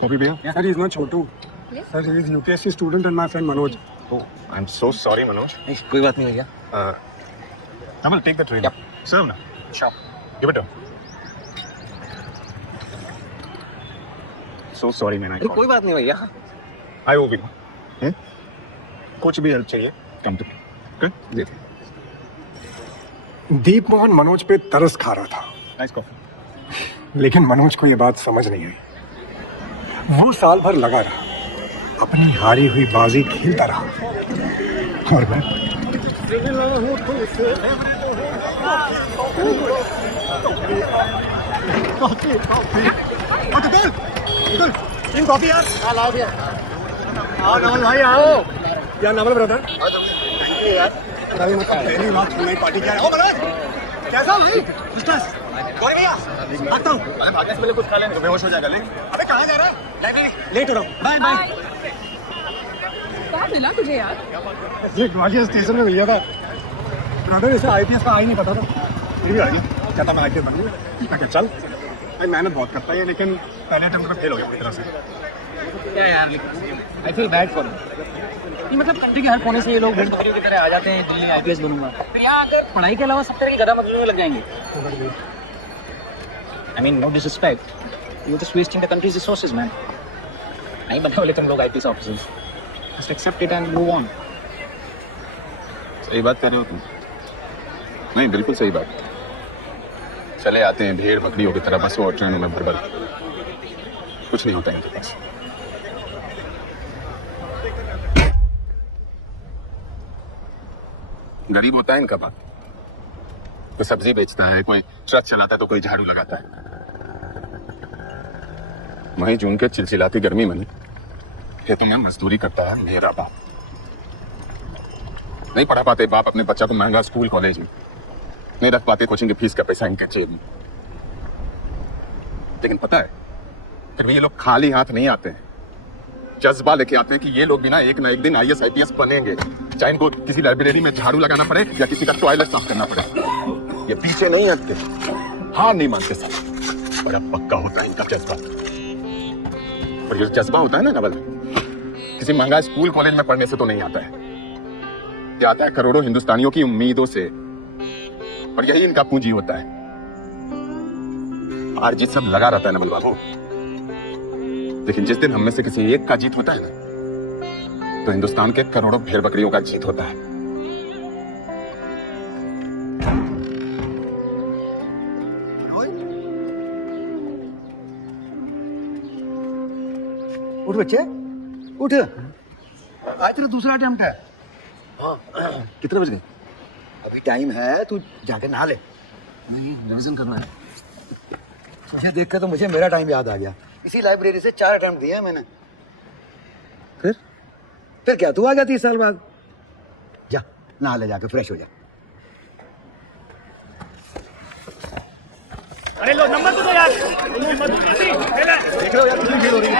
Coffee भैया? Sir, he is not Chotu. Sir, he is UPSC student and my friend Manoj. Oh, I'm so sorry, Manoj. कोई बात नहीं भैया। I will take the train. Yep. Serve now. Sure. Give it to him. So sorry, man. I कोई बात नहीं भैया। I will be. कुछ भी हेल्प चाहिए, come to me. Good? दीप मोहन मनोज पे तरस खा रहा था, Nice coffee. लेकिन मनोज को ये बात समझ नहीं आई। वो साल भर लगा रहा, अपनी हारी हुई बाजी खेलता रहा और मैं कॉफी यार भाई आओ यार। नवल ब्रदर पहली बात सुनने पार्टी क्या है? कैसा भाई? गौरी भैया आता हूँ। अरे भागने से पहले कुछ खा लेंगे तो बेहोश हो जाएगा। लेकिन अबे कहाँ जा रहा है? लाइब्रेरी। लेट हो रहा हूँ। Bye bye. कहाँ मिला तुझे यार? ये ग्वालियर स्टेशन में मिल गया था। ब्रदर इसे IPS का आ ही नहीं पता था, फिर भी आ गया। कहता मैं IPS बनूंगा। मैं कहा चल। भाई मेहनत बहुत करता है लेकिन पहले अटेम्प्ट में फेल हो गया पूरी तरह से। क्या यार, आई फील बैड फॉर ये मतलब कंट्री के हर कोने से ये लोग भूखमरियों की तरह आ जाते हैं, दिल्ली IPS बनूंगा। फिर यहाँ आकर पढ़ाई के अलावा सब तरह की गधा मजदूरी में लग जाएंगे। I mean, no disrespect. You're just wasting the country's resources, man. नहीं बने बोले तुम लोग IPS officers. Just accept it and move on. सही बात कह रहे हो तुम। नहीं, बिल्कुल सही बात। चले आते हैं भेड़ बकरियों की तरह बसों और ट्रेनों में भर कुछ नहीं होता इनके पास। गरीब होता है इनका बाप, कोई सब्जी बेचता है, कोई ट्रक चलाता है तो कोई झाड़ू लगाता है। वहीं जून के चिलचिलाती गर्मी में खेतों में मजदूरी करता है मेरा बाप। नहीं पढ़ा पाते बाप अपने बच्चा को महंगा स्कूल कॉलेज में, नहीं रख पाते कोचिंग की फीस का पैसा इनके जेब में। लेकिन पता है फिर भी ये लोग खाली हाथ नहीं आते हैं, जज्बा लेके आते हैं कि ये लोग भी ना एक दिन IAS IPS बनेंगे, चाहे इनको किसी लाइब्रेरी में झाड़ू लगाना पड़े या किसी का टॉयलेट साफ करना पड़े। ये पीछे नहीं हटते, हार नहीं मानते सब। बड़ा पक्का होता है इनका जज्बा। और ये जज्बा होता है ना नवल, किसी महंगा स्कूल कॉलेज में पढ़ने से तो नहीं आता है, ये आता है करोड़ों हिंदुस्तानियों की उम्मीदों से। और यही इनका पूंजी होता है। हार जीत सब लगा रहता है नवल बाबू, लेकिन जिस दिन हम में से किसी एक का जीत होता है ना, तो हिंदुस्तान के करोड़ों भेड़ बकरियों का जीत होता है। उठ बच्चे उठ, आज तेरा दूसरा अटेम्प्ट है। हाँ, कितने बज गए? अभी टाइम है, तू जाके नहा ले। रिवीजन करना है। तुझे देख कर तो मुझे मेरा टाइम याद आ गया। इसी लाइब्रेरी से 4 अटेम्प्ट दिए हैं मैंने। फिर क्या तू आ गया 30 साल बाद? जा नहा ले, जाके फ्रेश हो जा। अरे लो नंबर तो दो यार। देख लो यार कितनी भीड़ हो रही है।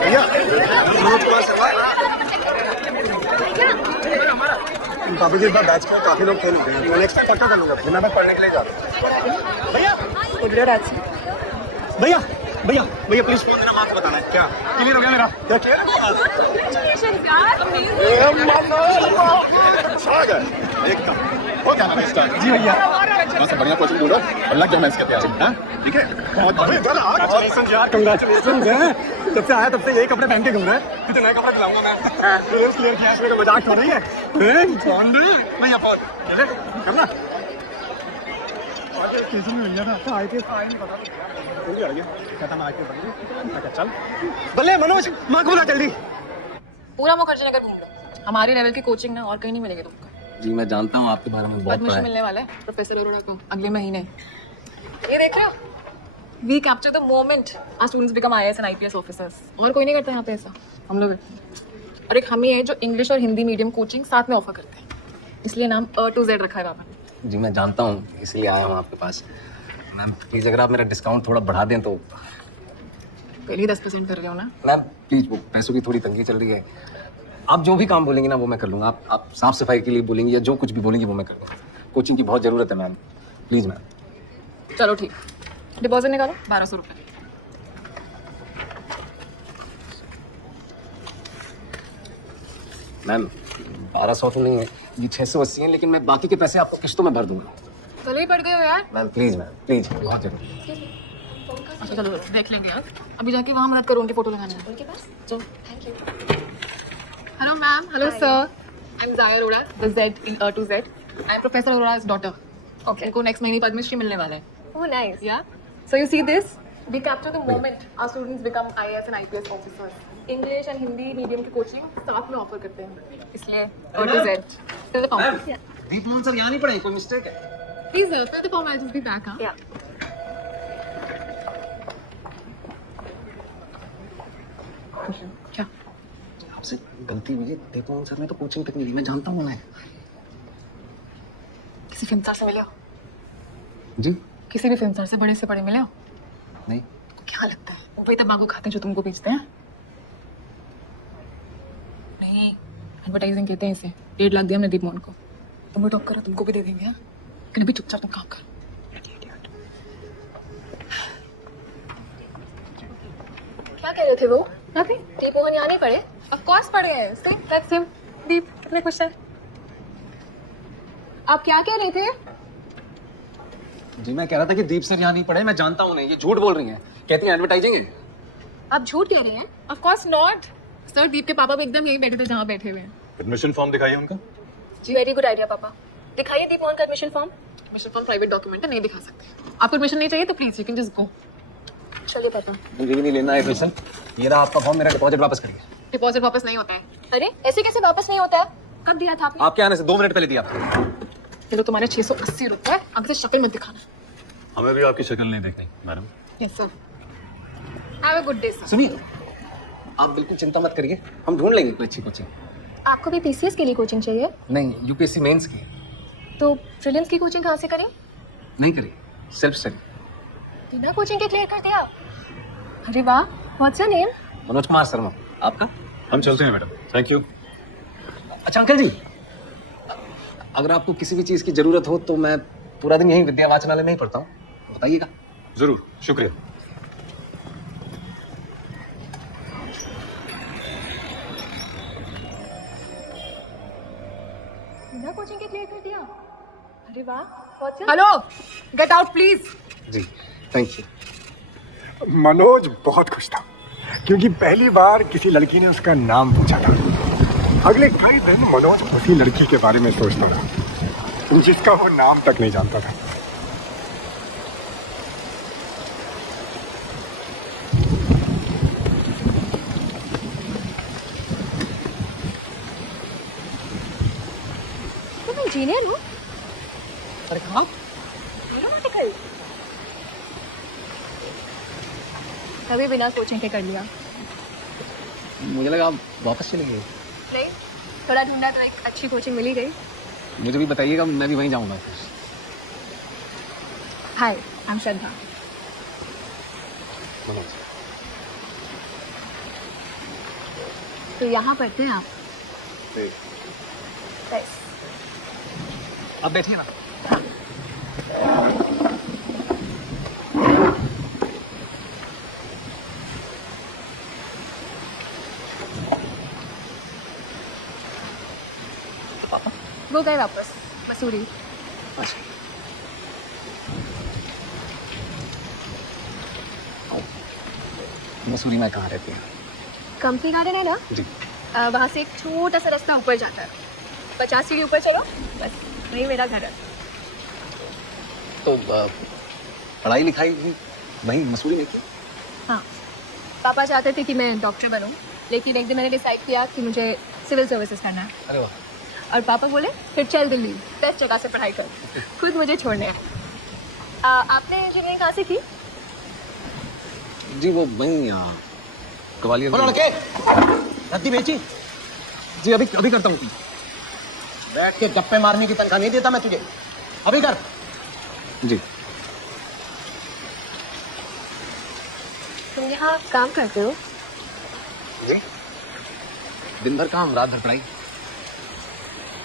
भैया काफी देर बाद बैच में काफी लोग खेल रहे हैं, तो नेक्स्ट टाइम पक्का कर लूंगा। बिना मैं पढ़ने के लिए जा रहा हूँ। भैया भैया भैया भैया प्लीज मेरा मार्क्स बताना है। क्या क्लियर हो गया मेरा? क्या क्लियर एकदम हो गया ना स्टार्ट? जी भैया बस बढ़िया कोचिंग ढूंढो और लग जाओ मैं इसके तैयारी। हाँ ठीक है, कंग्रेचुलेशन यार, कंग्रेचुलेशन है। जब से आया तब से यही कपड़े पहन के घूम रहे हैं। तुझे नए कपड़े दिलाऊंगा मैं। प्रीलिम्स क्लियर किया, इसमें मजाक हो रही है। भैया करना स्टेशन में मिल गया था, IPS का नहीं पता जल्दी आ गया। कहता मैं IPS बन गया। चल बल्ले मनोज, माँ को बुला जल्दी। पूरा मुखर्जी नगर घूम लो, हमारे लेवल की कोचिंग ना और कहीं नहीं मिलेगी तुमको। जी मैं जानता हूँ आपके बारे में बहुत परमिशन पढ़ा है। मिलने वाला है प्रोफेसर अरोड़ा को अगले महीने। ये देख रहे हो, we capture the moment our students become IAS and IPS officers. और कोई नहीं करता यहाँ पे ऐसा, हम लोग करते हैं। और एक हम ही है जो इंग्लिश और हिंदी मीडियम कोचिंग साथ में ऑफर करते हैं, इसलिए नाम A to Z रखा है पापा ने। जी मैं जानता हूँ, इसलिए आया हूँ आपके पास। मैम प्लीज़ अगर आप मेरा डिस्काउंट थोड़ा बढ़ा दें तो। पहले ही 10% कर रहे हो ना। मैम प्लीज़, वो पैसों की थोड़ी तंगी चल रही है। आप जो भी काम बोलेंगे ना वो मैं कर लूँगा। आप साफ सफाई के लिए बोलेंगे या जो कुछ भी बोलेंगे वो मैं कर लूँगा। कोचिंग की बहुत ज़रूरत है मैम, प्लीज़ मैम। चलो ठीक, डिपॉजिट निकालो 1200 रुपये। मैम 1200 तो नहीं है, ये 680 है, लेकिन मैं बाकी के पैसे आपको किस्तों में भर दूंगा। चलो ही पड़ गए हो यार। मैम प्लीज़ बहुत जरूरी। अच्छा चलो देख लेंगे यार, अभी जाके वहाँ मदद करो, उनकी फोटो लगाने में। उनके पास चलो। Thank you. Hello ma'am, hello sir, I am Zaya Arora, the Z in A to Z. I am Professor Arora's daughter. Okay. उनको नेक्स्ट महीने पद्मश्री मिलने वाला है। Oh, nice. Yeah. So you see this? We capture the moment our students become IAS and IPS officers. English and Hindi medium की coaching साथ में offer करते हैं, इसलिए A to Z. Fill the form. Deep Mohan sir यहाँ नहीं पढ़े, कोई मिस्टेक है? Please fill the form. I'll just be back. Huh? Yeah. क्या? आपसे गलती हुई है, दीप मोहन सर ने तो कोचिंग तक नहीं दी, मैं जानता हूँ। मैं किसी फिल्म स्टार से मिले हो? जी किसी भी फिल्म स्टार से बड़े मिले हो? नहीं। तो क्या लगता है वो वही तंबाकू खाते हैं जो तुमको बेचते हैं? नहीं, एडवर्टाइजिंग कहते हैं इसे। 1.5 लाख दिया हमने दीप मोहन को, तुम भी टॉप करो, तुमको भी दे देंगे यार। लेकिन अभी चुपचाप तुम काम कर। क्या कह रहे थे वो? दीप मोहन यहाँ नहीं पढ़े? ऑफ कोर्स पढ़े हैं। See, that's him. दीप, कितने खुश हैं। आप क्या कह रहे थे? जी मैं कह रहा था कि दीप सर यहाँ नहीं पढ़े, मैं जानता हूँ। नहीं, ये झूठ बोल रही हैं, कहती हैं एडवर्टाइजिंग है। आप झूठ कह रहे हैं? ऑफ कोर्स नॉट सर, दीप के पापा भी एकदम यही बैठे थे जहाँ बैठे हुए हैं। एडमिशन फॉर्म दिखाइए उनका। जी वेरी गुड आइडिया पापा, दिखाइए दीप मोहन का admission form. Admission form private document है, नहीं दिखा सकते। आपको एडमिशन नहीं चाहिए तो please you can just go. चलिए पापा। मुझे भी नहीं लेना है एडमिशन, ये रहा आपका फॉर्म, मेरा डिपॉजिट वापस करिए। डिपॉजिट वापस नहीं होता है। अरे ऐसे कैसे वापस नहीं होता है? कब दिया था आपने? आपके आने से 2 मिनट पहले दिया आपको। चलो तुम्हारे 680 रुपए, अब से शक्ल मत दिखाना। हमें भी आपकी शक्ल नहीं देखनी madam. Yes sir. Have a good day sir. सुनिए, आप बिल्कुल चिंता मत करिए, हम ढूंढ लेंगे कोई अच्छी कोचिंग। आपको भी PCS के लिए कोचिंग चाहिए? नहीं, यूपीएससी मेंस की। तो प्रीलिम्स की कोचिंग कहाँ से करें? नहीं करिए, सेल्फ स्टडी। बिना कोचिंग के क्लियर कर दिया? अरे वाह, what's your name? Manoj Kumar Sharma. आपका? हम चलते हैं मैडम, थैंक यू। अच्छा अंकल जी, अगर आपको किसी भी चीज़ की ज़रूरत हो तो मैं पूरा दिन यहीं विद्या वाचनालय में ही पढ़ता हूँ, बताइएगा। जरूर, शुक्रिया। बिना कोचिंग के क्लियर कर दिया? अरे वाह, what's your? Hello, get out please. जी थैंक यू। मनोज बहुत खुश था क्योंकि पहली बार किसी लड़की ने उसका नाम पूछा था। अगले कई दिन मनोज उसी लड़की के बारे में सोचता था जिसका वो नाम तक नहीं जानता था। तुम इंजीनियर हो? अरे हाँ, एरोनॉटिकल। कभी बिना कोचिंग के कर लिया? मुझे लगा आप वापस चले गए। नहीं, थोड़ा ढूंढा तो एक अच्छी कोचिंग मिल ही गई। मुझे भी बताइएगा, मैं भी वहीं जाऊँगा। हाय, आई एम श्रद्धा। मनोज। तो यहाँ पढ़ते हैं आप? बस। आप बैठिए ना। वो गए वापस मसूरी। अच्छा, मसूरी में कहाँ रहती हैं? कंपनी गार्डन है ना? जी। वहाँ से एक छोटा सा रास्ता ऊपर जाता है, 50 सीढ़ी ऊपर चलो, बस वही मेरा घर है। तो पढ़ाई लिखाई भी वहीं मसूरी में की? हाँ, पापा चाहते थे कि मैं डॉक्टर बनूं, लेकिन एक दिन मैंने डिसाइड किया कि मुझे सिविल सर्विसेज करना है। अरे वाह। और पापा बोले फिर चल दिल्ली, बेस्ट जगह से पढ़ाई कर। खुद मुझे छोड़ने आए। आपने इंजीनियरिंग कहाँ से की? जी वो वहीं ग्वालियर में। लड़के रद्दी बेची। जी अभी अभी करता हूँ। बैठ के गप्पे मारने की तनख्वाह नहीं देता मैं तुझे, अभी कर। जी तुम यहाँ काम करते हो? जी दिन भर काम रात भर पढ़ाई।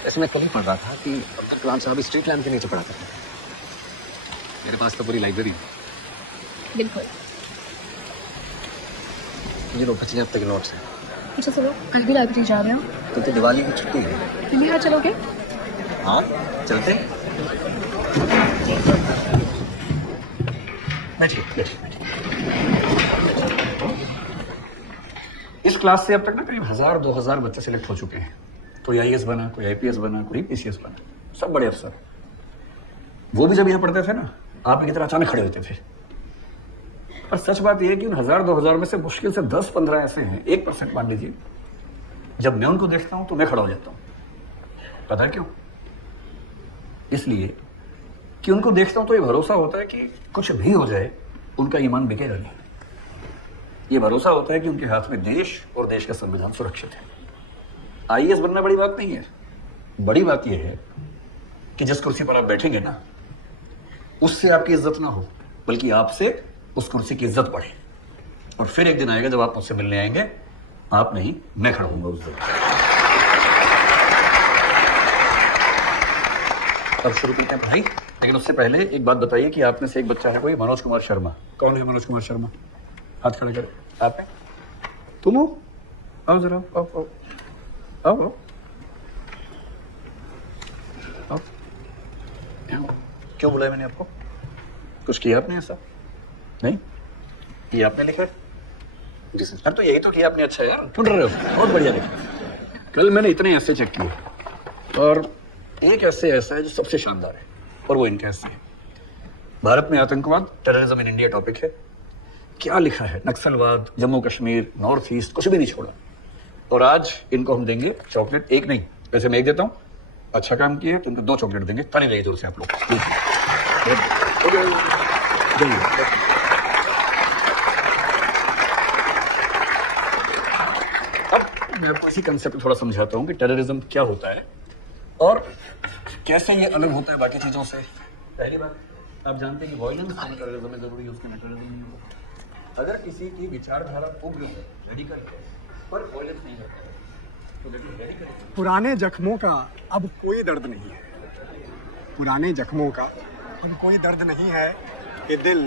ऐसे मैं कल ही पढ़ रहा था कि अब्दुल कलाम साहब स्ट्रीट लैम्प के नीचे पढ़ा करते थे। मेरे पास तो पूरी लाइब्रेरी है। बिल्कुल। ये लो पिछले हफ्ते के नोट्स हैं। अच्छा सुनो, कल भी लाइब्रेरी जा रहे हो? तो दिवाली की छुट्टी है। तुम यहाँ चलोगे? हाँ चलते। बैठिए। इस क्लास से अब तक ना करीब 1000-2000 बच्चे सिलेक्ट हो चुके हैं। कोई आईएएस बना, कोई आईपीएस बना, कोई पीसीएस बना, सब बड़े अफसर। वो भी जब यहाँ पढ़ते थे ना, आप की तरह अचानक खड़े होते थे। पर सच बात यह है कि उन 1000-2000 में से मुश्किल से 10-15 ऐसे हैं, 1% मान लीजिए, जब मैं उनको देखता हूं तो मैं खड़ा हो जाता हूं। पता है क्यों? इसलिए कि उनको देखता हूं तो ये भरोसा होता है कि कुछ भी हो जाए उनका ईमान बिकेगा नहीं। ये भरोसा होता है कि उनके हाथ में देश और देश का संविधान सुरक्षित है। आईएएस बनना बड़ी बात नहीं है। बड़ी बात यह है कि जिस कुर्सी पर आप बैठेंगे ना, उससे आपकी इज्जत ना हो, बल्कि आपसे उस कुर्सी की इज्जत बढ़े। और फिर एक दिन आएगा जब आप मुझसे मिलने आएंगे, आप नहीं मैं खड़ा हूंगा उस दिन। अब शुरू करते हैं पढ़ाई, लेकिन उससे पहले एक बात बताइए कि आप में से एक बच्चा है कोई मनोज कुमार शर्मा। कौन है मनोज कुमार शर्मा? हाथ खड़े करें। आप हैं? तुम हो? आओ जरा, आओ आओ आओ आओ आओ। क्यों बुलाया मैंने आपको? कुछ किया आपने ऐसा? नहीं? ये आपने लिखा? जी सर। तो यही तो किया आपने। अच्छा यार, ढूंढ रहे हो, बहुत बढ़िया लिखा। कल मैंने इतने ऐसे चेक किए और एक ऐसे ऐसा है जो सबसे शानदार है, और वो इनके ऐसे है। भारत में आतंकवाद, टेररिज्म इन इंडिया टॉपिक है। क्या लिखा है? नक्सलवाद, जम्मू कश्मीर, नॉर्थ ईस्ट, कुछ भी नहीं छोड़ा। और आज इनको हम देंगे चॉकलेट, एक नहीं, वैसे मैं एक देता हूँ। अच्छा काम किया तो इनको 2 चॉकलेट देंगे। ताली नहीं दूर से आप लोग। अब मैं आपको इसी कंसेप्ट थोड़ा समझाता हूँ कि टेररिज्म क्या होता है और कैसे ये अलग होता है बाकी चीजों से। पहली बात, आप जानते हैं कि वायलेंस टेररिज्म में जरूरी है, उसके में टेररिज्म नहीं होता। अगर किसी की विचारधारा उग्र है, रेडिकल है, पर वायलेंस नहीं करता है, तो देखिए रेडिकल। पुराने जख्मों का अब कोई दर्द नहीं है। पुराने जख्मों का अब कोई दर्द नहीं है। ये दिल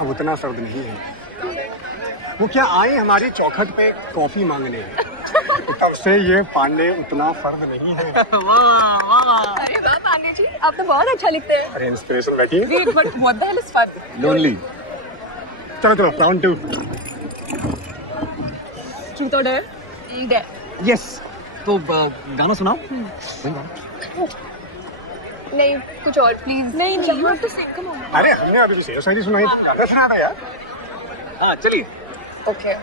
अब उतना सर्द नहीं है। वो क्या आए हमारी चौखट पे कॉफी मांगने, तो तब से ये पांडे उतना सर्द नहीं है। अरे वाह पांडे जी, आप तो बहुत अच्छा लिखते हैं। अरे इंस्पिरेशन बैठी। Wait, but what the hell is fun? Lonely. चलो round 2। Truth or dare? Dare। Yes. तो गाना सुनाओ। नहीं, कुछ और प्लीज। नहीं, you have to sing. Come on. अरे हमने अभी शेर शायरी सुनाई, ज्यादा सुना था यार। हाँ चलिए। Okay.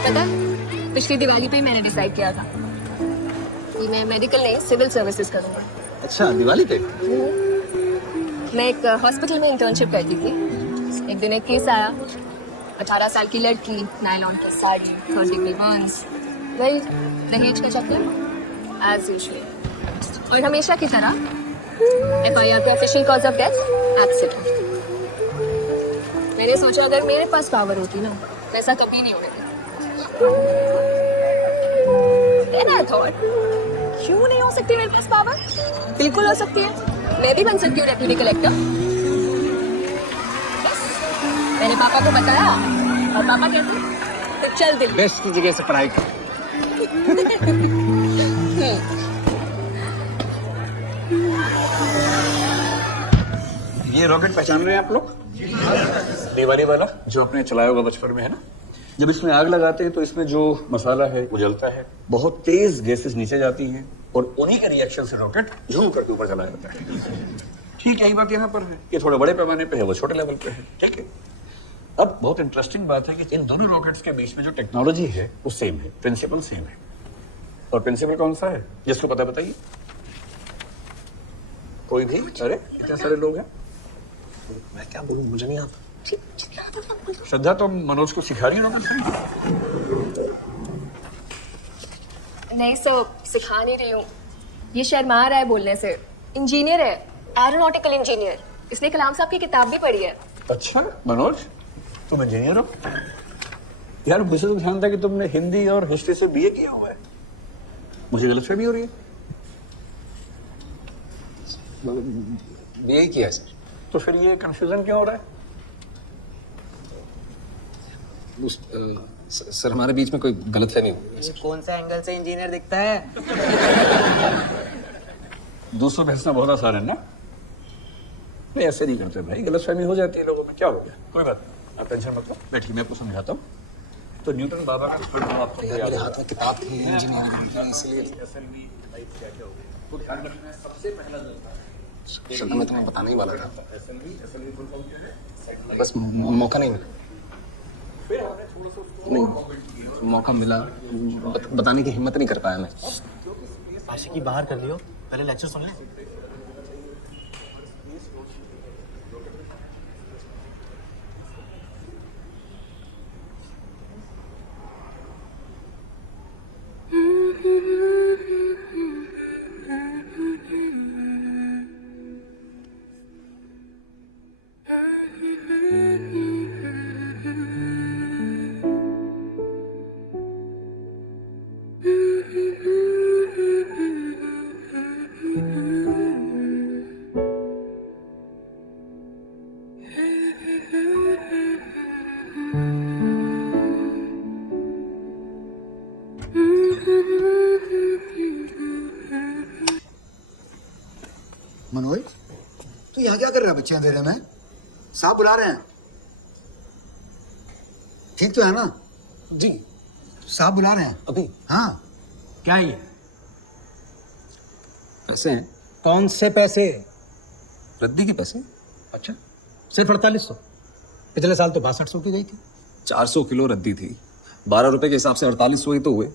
पता है, पिछली दिवाली पे ही मैंने डिसाइड किया था कि मैं मेडिकल नहीं सिविल सर्विसेज करूंगा। अच्छा, दिवाली पे? मैं एक हॉस्पिटल में इंटर्नशिप करती थी। एक दिन एक केस आया, 18 साल की लड़की, नायलॉन की साड़ी, 3rd डिग्री बर्न्स, वही दहेज का चक्कर एज यूजुअल। और हमेशा की तरह FIR पे official cause of death accident. मैंने सोचा अगर मेरे पास पावर होती ना, वैसा कभी नहीं होता। Then I thought, क्यों नहीं हो सकती मेरे पास पावर? बिल्कुल हो सकती है। मैं भी बन सकती हूँ डेप्यूटी कलेक्टर। बस मैंने पापा को बताया और पापा कहते तो चल दिल। बेस्ट की जगह से पढ़ाई कर। ये रॉकेट पहचान रहे हैं आप लोग? दीवारी वाला जो आपने चलाया होगा बचपन में, है ना? जब इसमें आग लगाते हैं तो इसमें जो मसाला है वो जलता है, बहुत तेज गैसेस नीचे जाती हैं और उन्हीं के रिएक्शन से रॉकेट झूम करके ऊपर चला जाता है। ठीक यही बात यहाँ पर है कि थोड़े बड़े पैमाने पे है, वो छोटे लेवल पे है। ठीक है, अब बहुत इंटरेस्टिंग बात है कि इन दोनों रॉकेट्स के बीच में जो टेक्नोलॉजी है वो सेम है, प्रिंसिपल सेम है। और प्रिंसिपल कौन सा है जिसको पता बताइए? कोई भी? अरे इतने सारे लोग हैं, मैं क्या बोलूं, मुझे नहीं आता। श्रद्धा तो मनोज को सिखा रही है रॉकेट? नहीं सर, सिखा नहीं रही हूँ। ये शर्मा रहा है बोलने से। इंजीनियर है, एरोनॉटिकल इंजीनियर। इसने कलाम साहब की किताब भी पढ़ी है। अच्छा मनोज, तुम इंजीनियर हो? यार मुझे तो ध्यान था कि तुमने हिंदी और हिस्ट्री से BA किया हुआ है। मुझे गलतफहमी हो रही है? BA किया है सर। तो फिर ये कंफ्यूजन क्यों हो रहा है? सर हमारे बीच में कोई गलतफहमी हुई। ये कौन सा एंगल से इंजीनियर दिखता है? दूसरों भैंसना बहुत आसान है ना? नहीं ऐसे नहीं करते भाई, गलतफहमी हो जाती है लोगों में। क्या हो गया? कोई बात नहीं, आप टेंशन मत लो, बैठिए मैं आपको समझाता हूँ। तो न्यूटन बाबा का आपको मेरे हाथ में किताब थी इंजीनियरिंग की, इसलिए सबसे पहला शक्ल में तुम्हें बताने ही वाला था, बस मौका नहीं मिला। नहीं, मौका मिला, बताने की हिम्मत नहीं कर पाया मैं। आशिकी बाहर कर लियो, पहले लेक्चर सुन ले। मनोज, तू यहाँ क्या कर रहा है बच्चे अंधेरे में? साहब बुला रहे हैं। ठीक तो है ना? जी साहब बुला रहे हैं अभी। हाँ। क्या ये? पैसे हैं? कौन से पैसे? रद्दी के पैसे। अच्छा, सिर्फ 4800? पिछले साल तो 6200 की गई थी। 400 किलो रद्दी थी, 12 रुपए के हिसाब से 4800 ही तो हुए।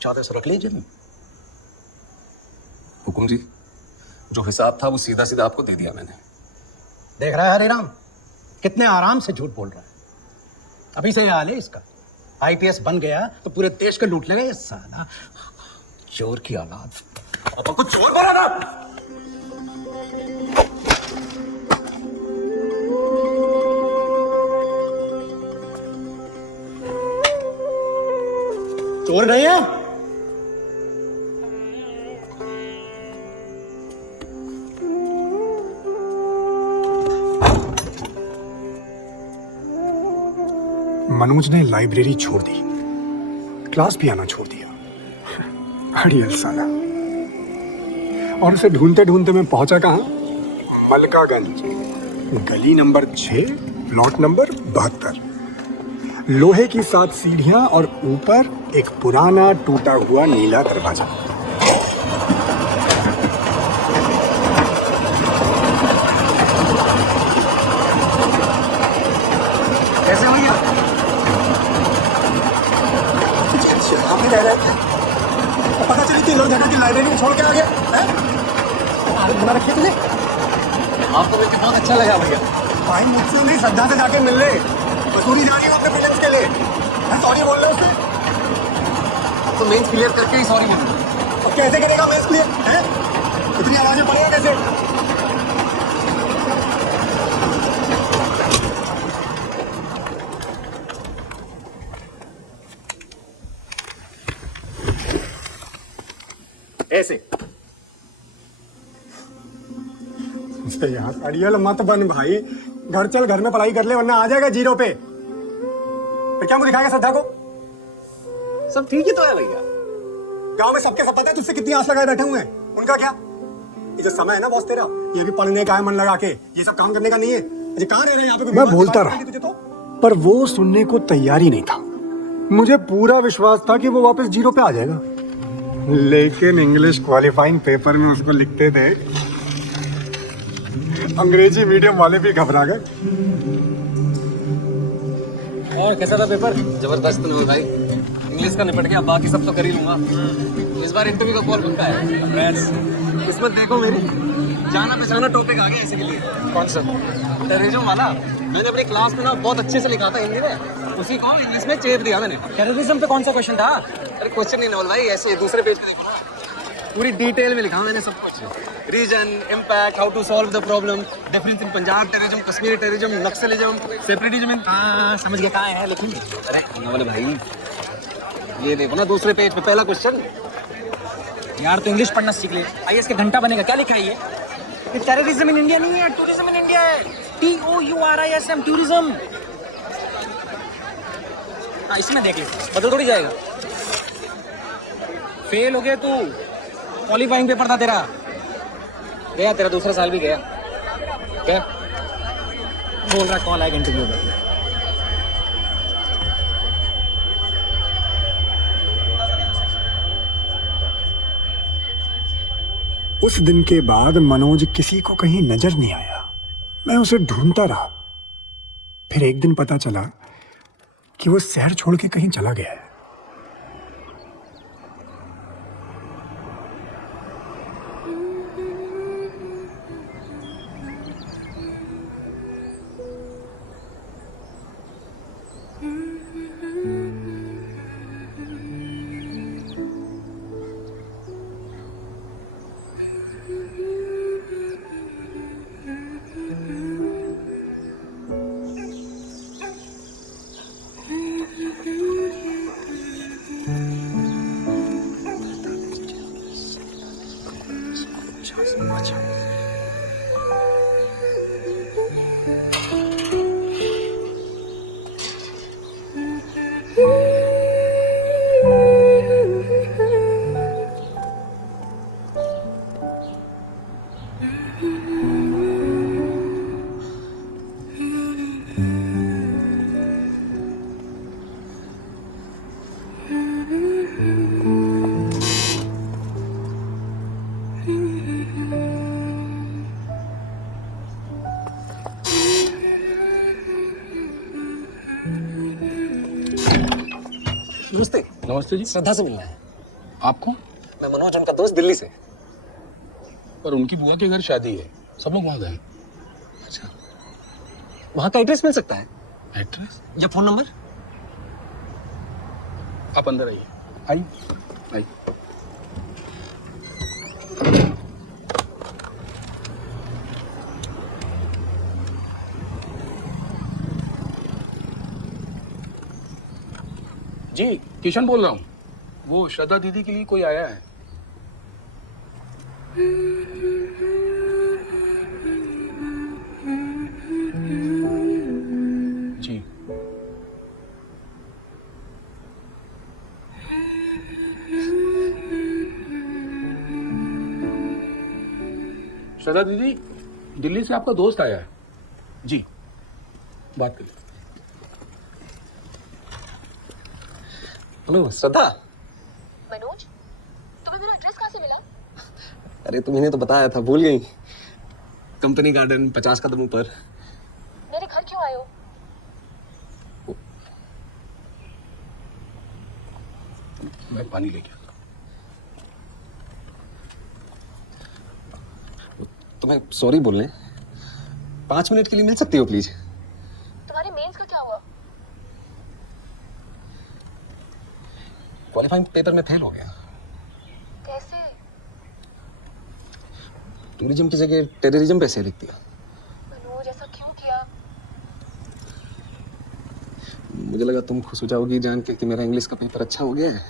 400 रख लीजिए। हुकुम जी, जो हिसाब था वो सीधा सीधा आपको दे दिया मैंने। देख रहा है हरिराम, कितने आराम से झूठ बोल रहा है। अभी से ये हाल है इसका। IPS बन गया तो पूरे देश को लूट लेगा ये साला चोर की औलाद। पापा को चोर बोला ना? चोर नहीं है? मनोज ने लाइब्रेरी छोड़ दी, क्लास भी आना छोड़ दिया। अड़ियल साला। और उसे ढूंढते ढूंढते मैं पहुंचा कहाँ? मलकागंज, गली नंबर 6, प्लॉट नंबर 72। लोहे की 7 सीढ़ियां और ऊपर एक पुराना टूटा हुआ नीला दरवाजा। कैसे हो गया? छोड़ के आ गया हैं? आदत बना रखी है तुझे। आपको मिलकर बहुत अच्छा लगा भैया। भाई मुझसे नहीं, श्रद्धा से जाके मिल ले। मसूरी जा रही हूँ अपने फिल्म के लिए। सॉरी बोल रहे उससे। तो मेंस क्लियर करके ही सॉरी बोलूँ। और कैसे करेगा मेंस क्लियर हैं? इतनी आवाजें पड़ेगा कैसे? ऐसे यार अड़ियल मत बन भाई, घर चल, घर में पढ़ाई कर ले वरना आ जाएगा जीरो पे। फिर क्या मुझे दिखाएगा श्रद्धा को? सब ठीक ही तो है भैया। गांव में सबके सब पता है तुझसे कितनी आस लगाए बैठे हुए हैं। उनका क्या? ये जो समय है ना बॉस तेरा, ये भी पढ़ने का है मन लगा के, ये सब काम करने का नहीं है। अजय कहाँ रह रहे हैं यहाँ पे? मैं बोलता रहा तुझे तो, पर वो सुनने को तैयार ही नहीं था। मुझे पूरा विश्वास था कि वो वापस जीरो पे आ जाएगा, लेकिन इंग्लिश क्वालिफाइंग पेपर में उसको लिखते थे अंग्रेजी मीडियम वाले भी घबरा गए। और कैसा था पेपर? जबरदस्त ना भाई। इंग्लिश का निपट गया, बाकी सब तो कर ही लूंगा। इस बार इंटरव्यू का कॉल बनता है। किस्मत देखो मेरी, जाना पहचाना टॉपिक आ गया इसी के लिए। कौन सा? टेररिज्म वाला। मैंने अपनी क्लास में ना बहुत अच्छे से लिखा था हिंदी में, उसी को इंग्लिश में चेप दिया मैंने। टेररिज्म पे कौन सा क्वेश्चन था? अरे क्वेश्चन नहीं नवल भाई, ऐसे दूसरे पेज पे देखो, पूरी डिटेल में लिखा मैंने सब कुछ। Reason, impact, how to solve the problem, difference in Punjab terrorism, Kashmiri terrorism, naxalism, separatism. हाँ समझ गया, कहाँ है लेकिन। अरे नवल भाई ये देखो ना दूसरे पेज पे पहला क्वेश्चन। यार तो इंग्लिश पढ़ना सीख ले, आईएएस के घंटा बनेगा। क्या लिखा है ये टेररिज्म इन इंडिया नहीं है, टूरिज्म इन इंडिया है। TOURISM, tourism. हाँ इसमें देख ले, बदल थोड़ी जाएगा। फेल हो गया तू, क्वालिफाइंग पेपर था तेरा, गया तेरा दूसरा साल भी गया। क्या बोल रहा? कॉल आएगा इंटरव्यू में। उस दिन के बाद मनोज किसी को कहीं नजर नहीं आया। मैं उसे ढूंढता रहा। फिर एक दिन पता चला कि वो शहर छोड़ के कहीं चला गया है। नमस्ते। नमस्ते जी। श्रद्धा से मिलना है। आपको? मैं मनोज, उनका दोस्त, दिल्ली से। पर उनकी बुआ के घर शादी है, सब लोग वहां गए। अच्छा, वहाँ का एड्रेस मिल सकता है? एड्रेस या फोन नंबर? आप अंदर आइए। आइए आइए। जी किशन बोल रहा हूँ। वो श्रद्धा दीदी के लिए कोई आया है। जी श्रद्धा दीदी, दिल्ली से आपका दोस्त आया है। जी बात करिए। हेलो श्रद्धा। मनोज, तुम्हें मेरा एड्रेस कहाँ से मिला? अरे तुम्हें तो बताया था, भूल गई। कंपनी गार्डन 50 कदम ऊपर। मेरे घर क्यों आए हो? मैं पानी लेके आता तुम्हें सॉरी बोलने 5 मिनट के लिए मिल सकती हो प्लीज? तुम्हारे मेल्स का क्या हुआ? क्वालिफाइंग पेपर में फेल हो गया। कैसे? टूरिज्म की जगह टेररिज्म पे ऐसे लिख दिया। मनोज ऐसा क्यों किया? मुझे लगा तुम खुश हो जाओगी जान के कि मेरा इंग्लिश का पेपर अच्छा हो गया है।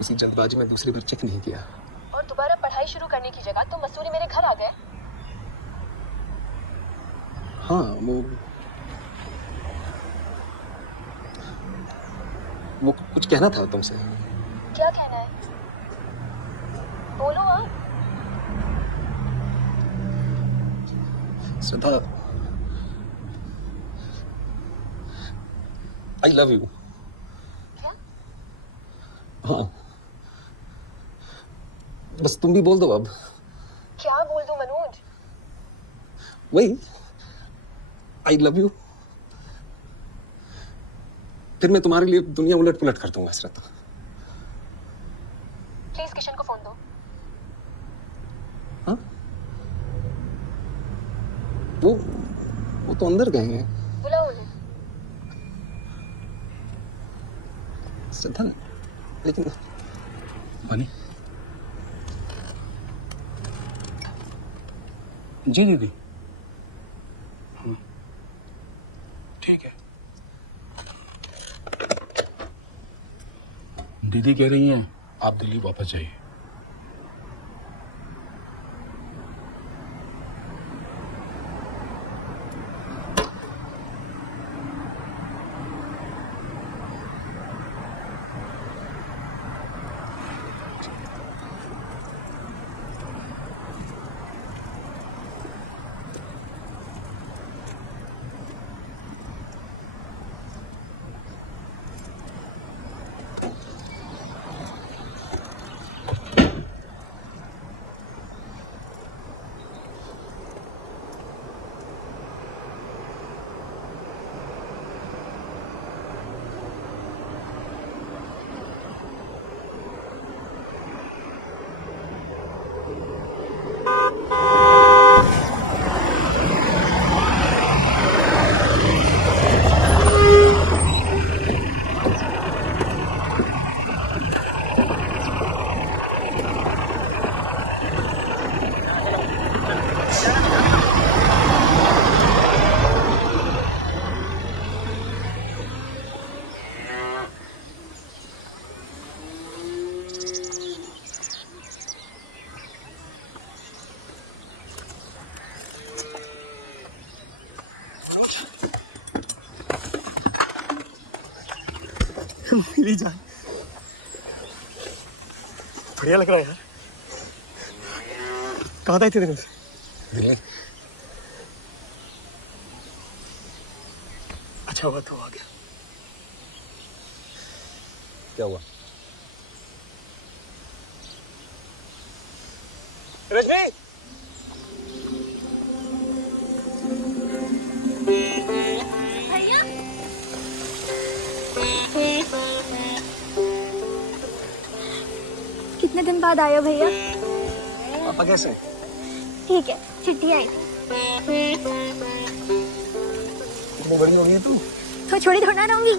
उसी जल्दबाजी में दूसरी बार चेक नहीं किया। और दोबारा पढ़ाई शुरू करने की जगह तुम मसूरी मेरे घर आ गए? हाँ वो कुछ कहना था तुमसे। क्या कहना है? बोलो आप। श्रद्धा, आई लव यू। क्या? हाँ बस तुम भी बोल दो अब। क्या बोल दूं मनोज? वही आई लव यू। फिर मैं तुम्हारे लिए दुनिया उलट पुलट कर दूंगा श्रद्धा। प्लीज किशन को फोन दो। हाँ वो तो अंदर गए हैं। बुलाओ उन्हें। श्रद्धा लेकिन बनी जी दीदी। ठीक है। दीदी कह रही हैं आप दिल्ली वापस जाइए। मिली जान, बढ़िया लग रहा है यार। कहाँ था इतने दिन से? अच्छा हुआ तो आ गया। क्या हुआ? रजनी, भैया कितने दिन बाद आए हो भैया? पापा कैसे? ठीक है, चिट्ठी आई थी। कितनी बड़ी हो गई है तू? तो छोड़ी थोड़ा ना रहूंगी।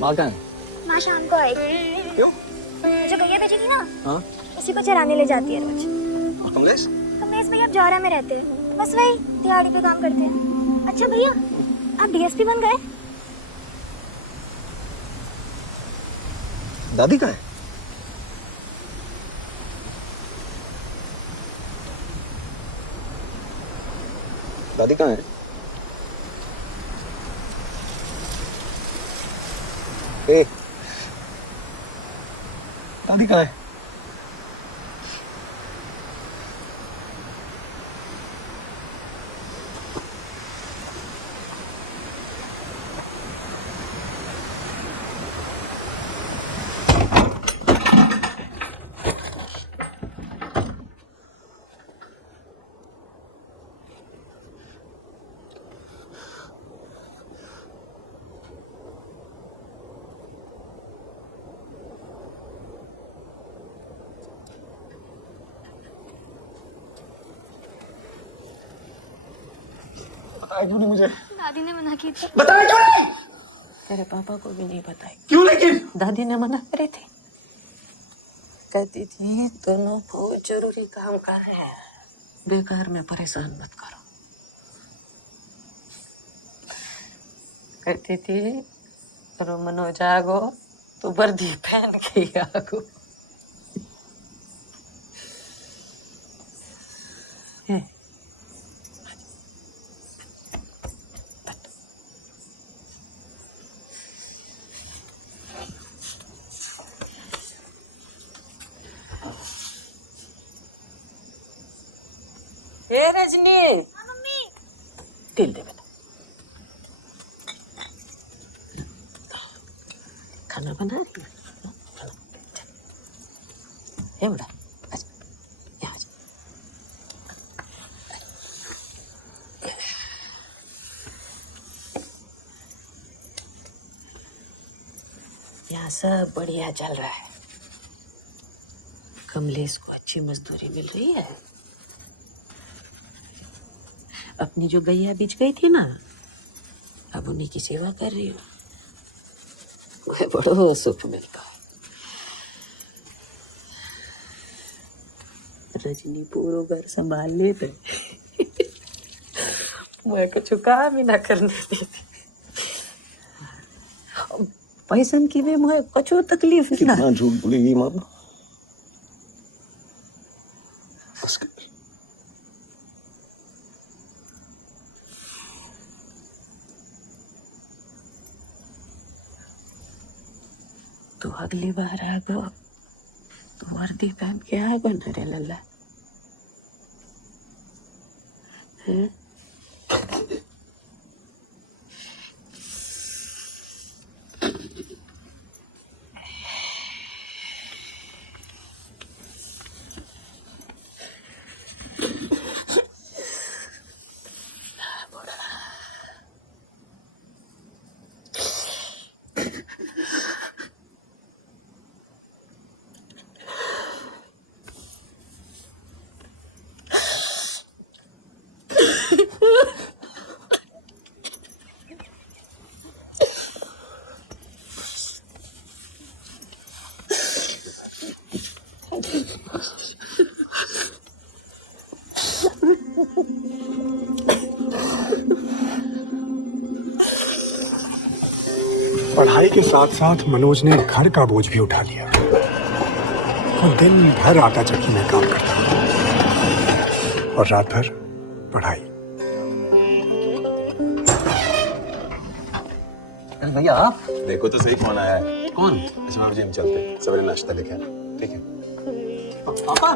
माँ कहाँ है? माँ शाम को आएगी। क्यों? जो गैया बेची थी ना, हाँ उसी को चराने ले जाती है रोज। और कमलेश? कमलेश भैया अब जौहरा में रहते हैं, बस वही दिहाड़ी पे काम करते हैं। अच्छा भैया, आप डीएसपी बन गए? दादी कहाँ है? दादी कहाँ है? ए, दादी कहाँ है? बताया क्यों नहीं मुझे? दादी ने मना की थी। बताया क्यों नहीं? तेरे पापा को भी नहीं बताई। क्यों लेकिन? दादी ने मना करे थे, कहती थी दोनों बहुत जरूरी काम कर रहे हैं, बेकार में परेशान मत करो। कहती थी रोमनो जागो तो वर्दी पहन के ही आगो। रजनी, तिल दे बेटा, खाना बना रही है? ये बेटा, आजा, यहाँ आजा। यहाँ सब बढ़िया चल रहा है। कमलेश को अच्छी मजदूरी मिल रही है। अपनी जो गैया बीच गई थी ना, अब उन्हीं की सेवा कर रही हूँ। बड़ा सुख मिलता है। रजनी पूरा घर संभाल लेते, मैं कुछ काम ही ना करने देती। पैसन की भी मैं कचो तकलीफ ना। कितना झूठ बोलेगी माँ? तो अगली बार आगो तो वर्दी पहन के आगो न रे लल्ला। हैं? पढ़ाई के साथ साथ मनोज ने घर का बोझ भी उठा लिया और दिन भर आटा चक्की में काम करता और रात भर पढ़ाई। भैया आप देखो तो सही कौन आया है। कौन? अच्छा बाबू जी हम चलते हैं, सवेरे नाश्ता लेके आना। ठीक है पापा।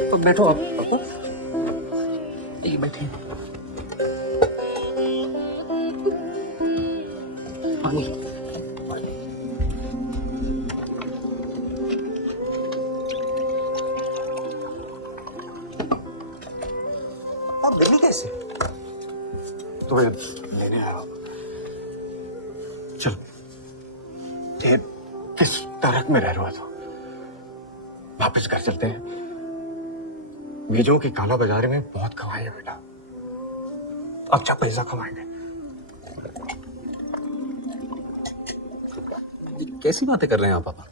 तो बैठो आप। ये बैठे। पानी। आप दिल्ली कैसे? तो लेने आया। चलो ये किस तारक में रह रहा था, वापस घर चलते हैं। बीजों की काला बाजारी में बहुत कमाई है बेटा, अच्छा पैसा कमाएंगे। कैसी बातें कर रहे हैं आप पापा?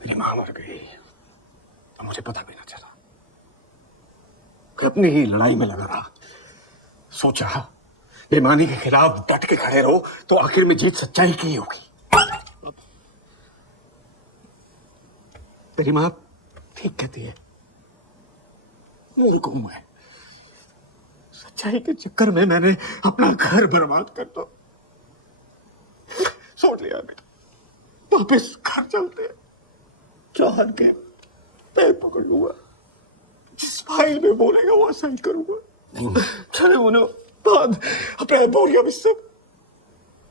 मेरी मां मर गई तो मुझे पता भी ना चला कि अपनी ही लड़ाई में लगा रहा। सोचा बेईमानी के खिलाफ डट के खड़े रहो तो आखिर में जीत सच्चाई की होगी। तेरी मां ठीक कहती है, मूर्ख हूं मैं। सच्चाई के चक्कर में मैंने अपना घर बर्बाद कर दो। सोच लिया बेटा, वापिस घर चलते हैं। चाहत के पैर पकड़ लूंगा, जिस फाइल में बोलेगा वो साइन करूंगा। चले उन्हें बाद अपने बोलिया में से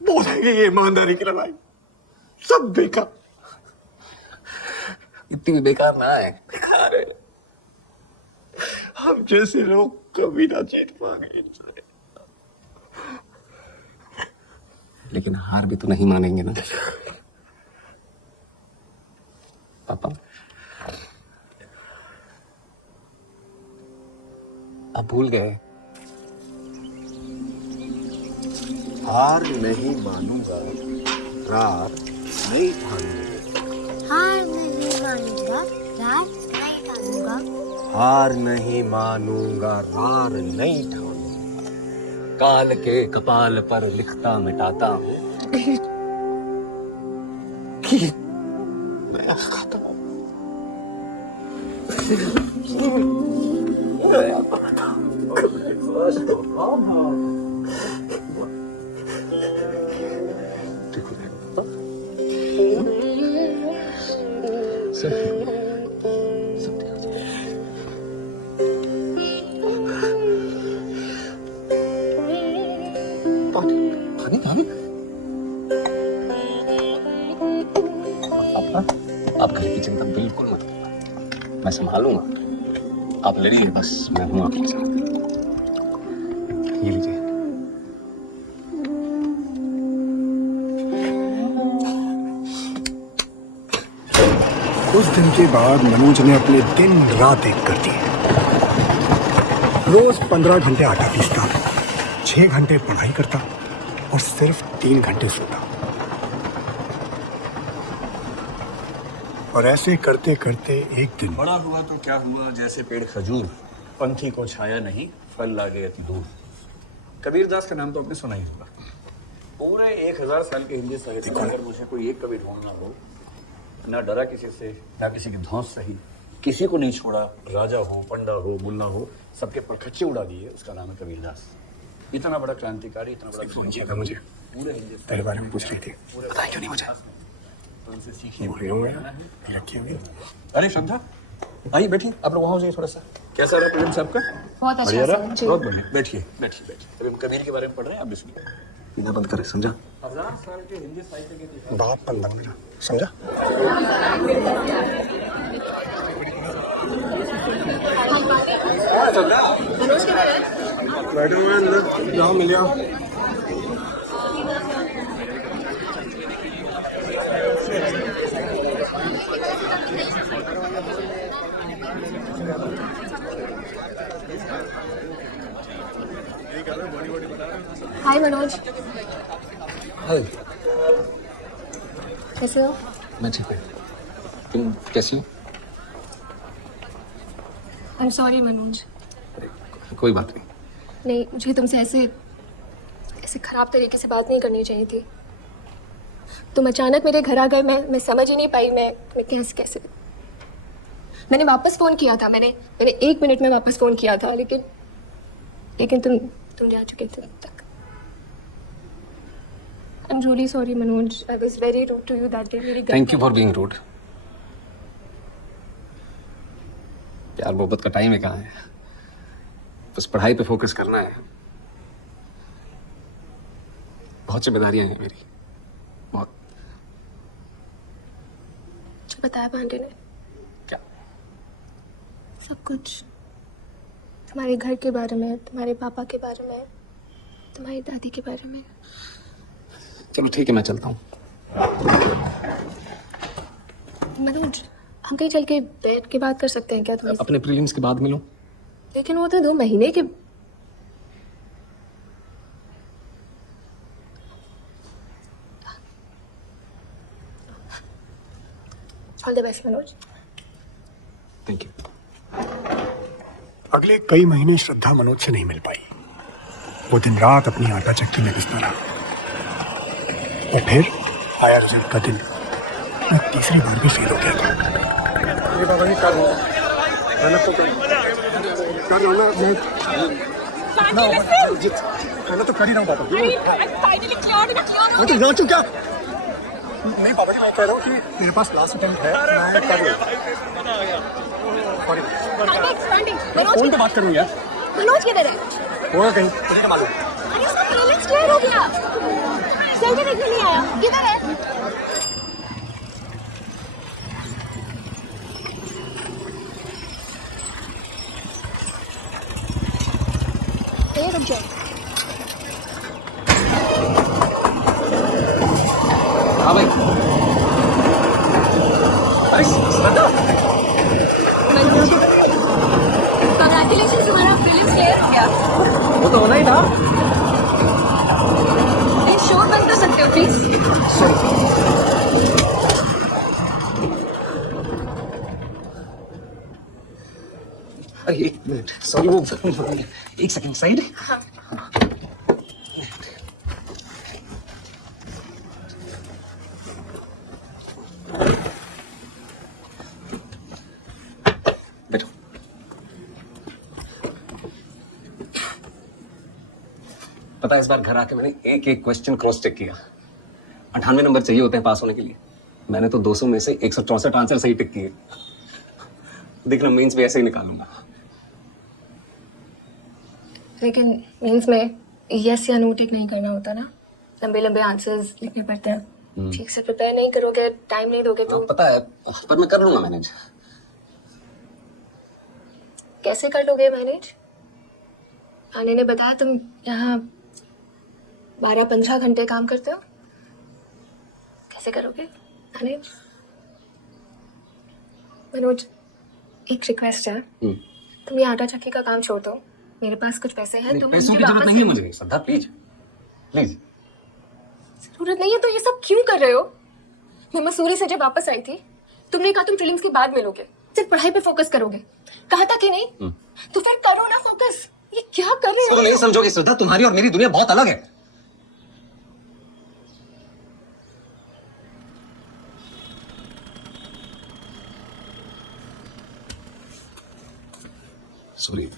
बोलेंगे ये ईमानदारी की लड़ाई सब बेकार। इतनी भी बेकार ना है। बेकार है। हम जैसे लोग कभी ना जीत पाएंगे इनसे। लेकिन हार भी तो नहीं मानेंगे ना पापा। आप भूल गए, हार नहीं मानूंगा, रार नहीं ठानूंगा। हार नहीं मानूंगा, रार नहीं ठानूंगा। हार नहीं मानूंगा, रार नहीं ठानूंगा। काल के कपाल पर लिखता मिटाता हूँ कि मैं खत्म हूँ। आप घर की चिंता बिल्कुल मत करो, मैं संभालूंगा। आप लड़िए बस, मैं हूं आपके साथ। ये लीजिए। उस दिन के बाद मनोज ने अपने दिन रात एक कर दिए। रोज 15 घंटे आटा पीसता, 6 घंटे पढ़ाई करता और सिर्फ 3 घंटे सोता। और ऐसे करते करते एक दिन बड़ा हुआ तो क्या हुआ, जैसे पेड़ खजूर, पंथी को छाया नहीं, फल लागे अति दूर। कबीरदास का नाम तो आपने सुना ही होगा। पूरे 1000 साल के हिंदी साहित्य में अगर मुझे कोई एक कवि ढूंढना हो, ना डरा किसी से, ना किसी की धौंस सही, किसी को नहीं छोड़ा, राजा हो, पंडा हो, मुल्ला हो, सबके परखच्चे उड़ा दिए, उसका नाम है कबीरदास। इतना बड़ा क्रांतिकारी, इतना बड़ा मुझे पूरे हिंदी तेरे बारे में पूछ रही थी, बताया क्यों नहीं मुझे? तो उनसे सीखिए। रखी हुई। अरे श्रद्धा, आइए बैठिए। आप लोग वहाँ हो जाइए थोड़ा सा। कैसा रहा प्रेजेंट साहब का? बहुत अच्छा बढ़िया सर, रहा? जी। बहुत बढ़िया। बैठिए बैठिए बैठिए। अभी हम कबीर के बारे में पढ़ रहे हैं, आप भी सुनिए। बिना बंद करे, समझा? 1000 साल के हिंदी साहित्य के इतिहास। बाप बंदा मेरा, समझा? मनोज के बारे में बैठे हुए अंदर, जाओ मिल जाओ। हाय मनोज, हाय, कैसे हो? मैं ठीक हूँ। तुम कैसी हो? I am sorry Manoj. कोई बात नहीं। नहीं, मुझे तुमसे ऐसे खराब तरीके से बात नहीं करनी चाहिए थी। तुम अचानक मेरे घर आ गए, मैं समझ ही नहीं पाई मैं कैसे। मैंने वापस फ़ोन किया था, मैंने 1 मिनट में वापस फ़ोन किया था, लेकिन तुम जा चुके थे तब तक। I am really sorry Manoj, I was very rude to you that day. मेरी thank you for being rude. प्यार मोहब्बत का टाइम है कहाँ है? बस पढ़ाई पे फोकस करना है। बहुत जिम्मेदारियां हैं मेरी, बहुत। जो बताया पांडे ने, क्या? सब कुछ तुम्हारे घर के बारे में, तुम्हारे पापा के बारे में, तुम्हारी दादी के बारे में। चलो ठीक है, मैं चलता हूँ। मनोज, हम कहीं चल के बैठ के बात कर सकते हैं क्या थोड़ी सी? अपने प्रीलिम्स के बाद मिलूं? लेकिन वो तो 2 महीने के। All the best Manoj. Thank you. अगले कई महीने श्रद्धा मनोज से नहीं मिल पाई। वो दिन रात अपनी आटा चक्की में घुसता रहा। और फिर आया रिजल्ट का दिन। मैं तीसरी बार भी फेल हो गया था। ये बाबा जी कर रहा हूँ मैं तो कर ही रहा हूँ बाबा। मैं तो जा चुका। नहीं बाबा जी, मैं कह रहा हूँ कि मेरे पास लास्ट अटेम्प्ट है, मैं कर रहा हूँ। फोन पे बात करूँ यार। मनोज किधर है? होगा कहीं, मुझे क्या मालूम। अरे उसका प्रीलिम्स क्लियर हो गया, सेल्फी देखने नहीं आया, किधर है? चाहिए, रुक जाओ। हाँ भाई। अरे श्रद्धा, कंग्रेचुलेशन, तुम्हारा फिल्म क्लियर हो गया। वो तो होना ही था। एक शो बंद कर सकते हो प्लीज? अरे एक मिनट, सॉरी, वो एक सेकंड साइड। बैठो। पता है इस बार घर आके मैंने एक एक क्वेश्चन क्रॉस चेक किया। 98 नंबर चाहिए होते हैं पास होने के लिए, मैंने तो 200 में से 164 आंसर सही टिक किए। देखना मेंस भी ऐसे ही निकालूंगा। लेकिन मीन्स में यस या नो टिक नहीं करना होता ना, लंबे लंबे आंसर्स लिखने पड़ते हैं। ठीक से प्रिपेयर नहीं करोगे, टाइम नहीं दोगे तो पता है, पर मैं कर लूंगा मैनेज। कैसे कर लोगे मैनेज? आने ने बताया तुम यहाँ 12-15 घंटे काम करते हो, कैसे करोगे मैनेज? मनोज, एक रिक्वेस्ट है, तुम ये आटा चक्की का काम छोड़ दो, मेरे पास कुछ पैसे हैं, तुम पैसों की जरूरत नहीं है मुझे श्रद्धा, प्लीज प्लीज। जरूरत नहीं है तो ये सब क्यों कर रहे हो? मैं मसूरी से जब वापस आई थी, तुमने कहा तुम फिल्म्स के बाद मिलोगे, सिर्फ पढ़ाई पे फोकस करोगे, कहा था कि नहीं? तो फिर करो ना फोकस। ये क्या कर रहे हो? तो नहीं समझोगे श्रद्धा, तुम्हारी और मेरी दुनिया बहुत अलग है। सॉरी।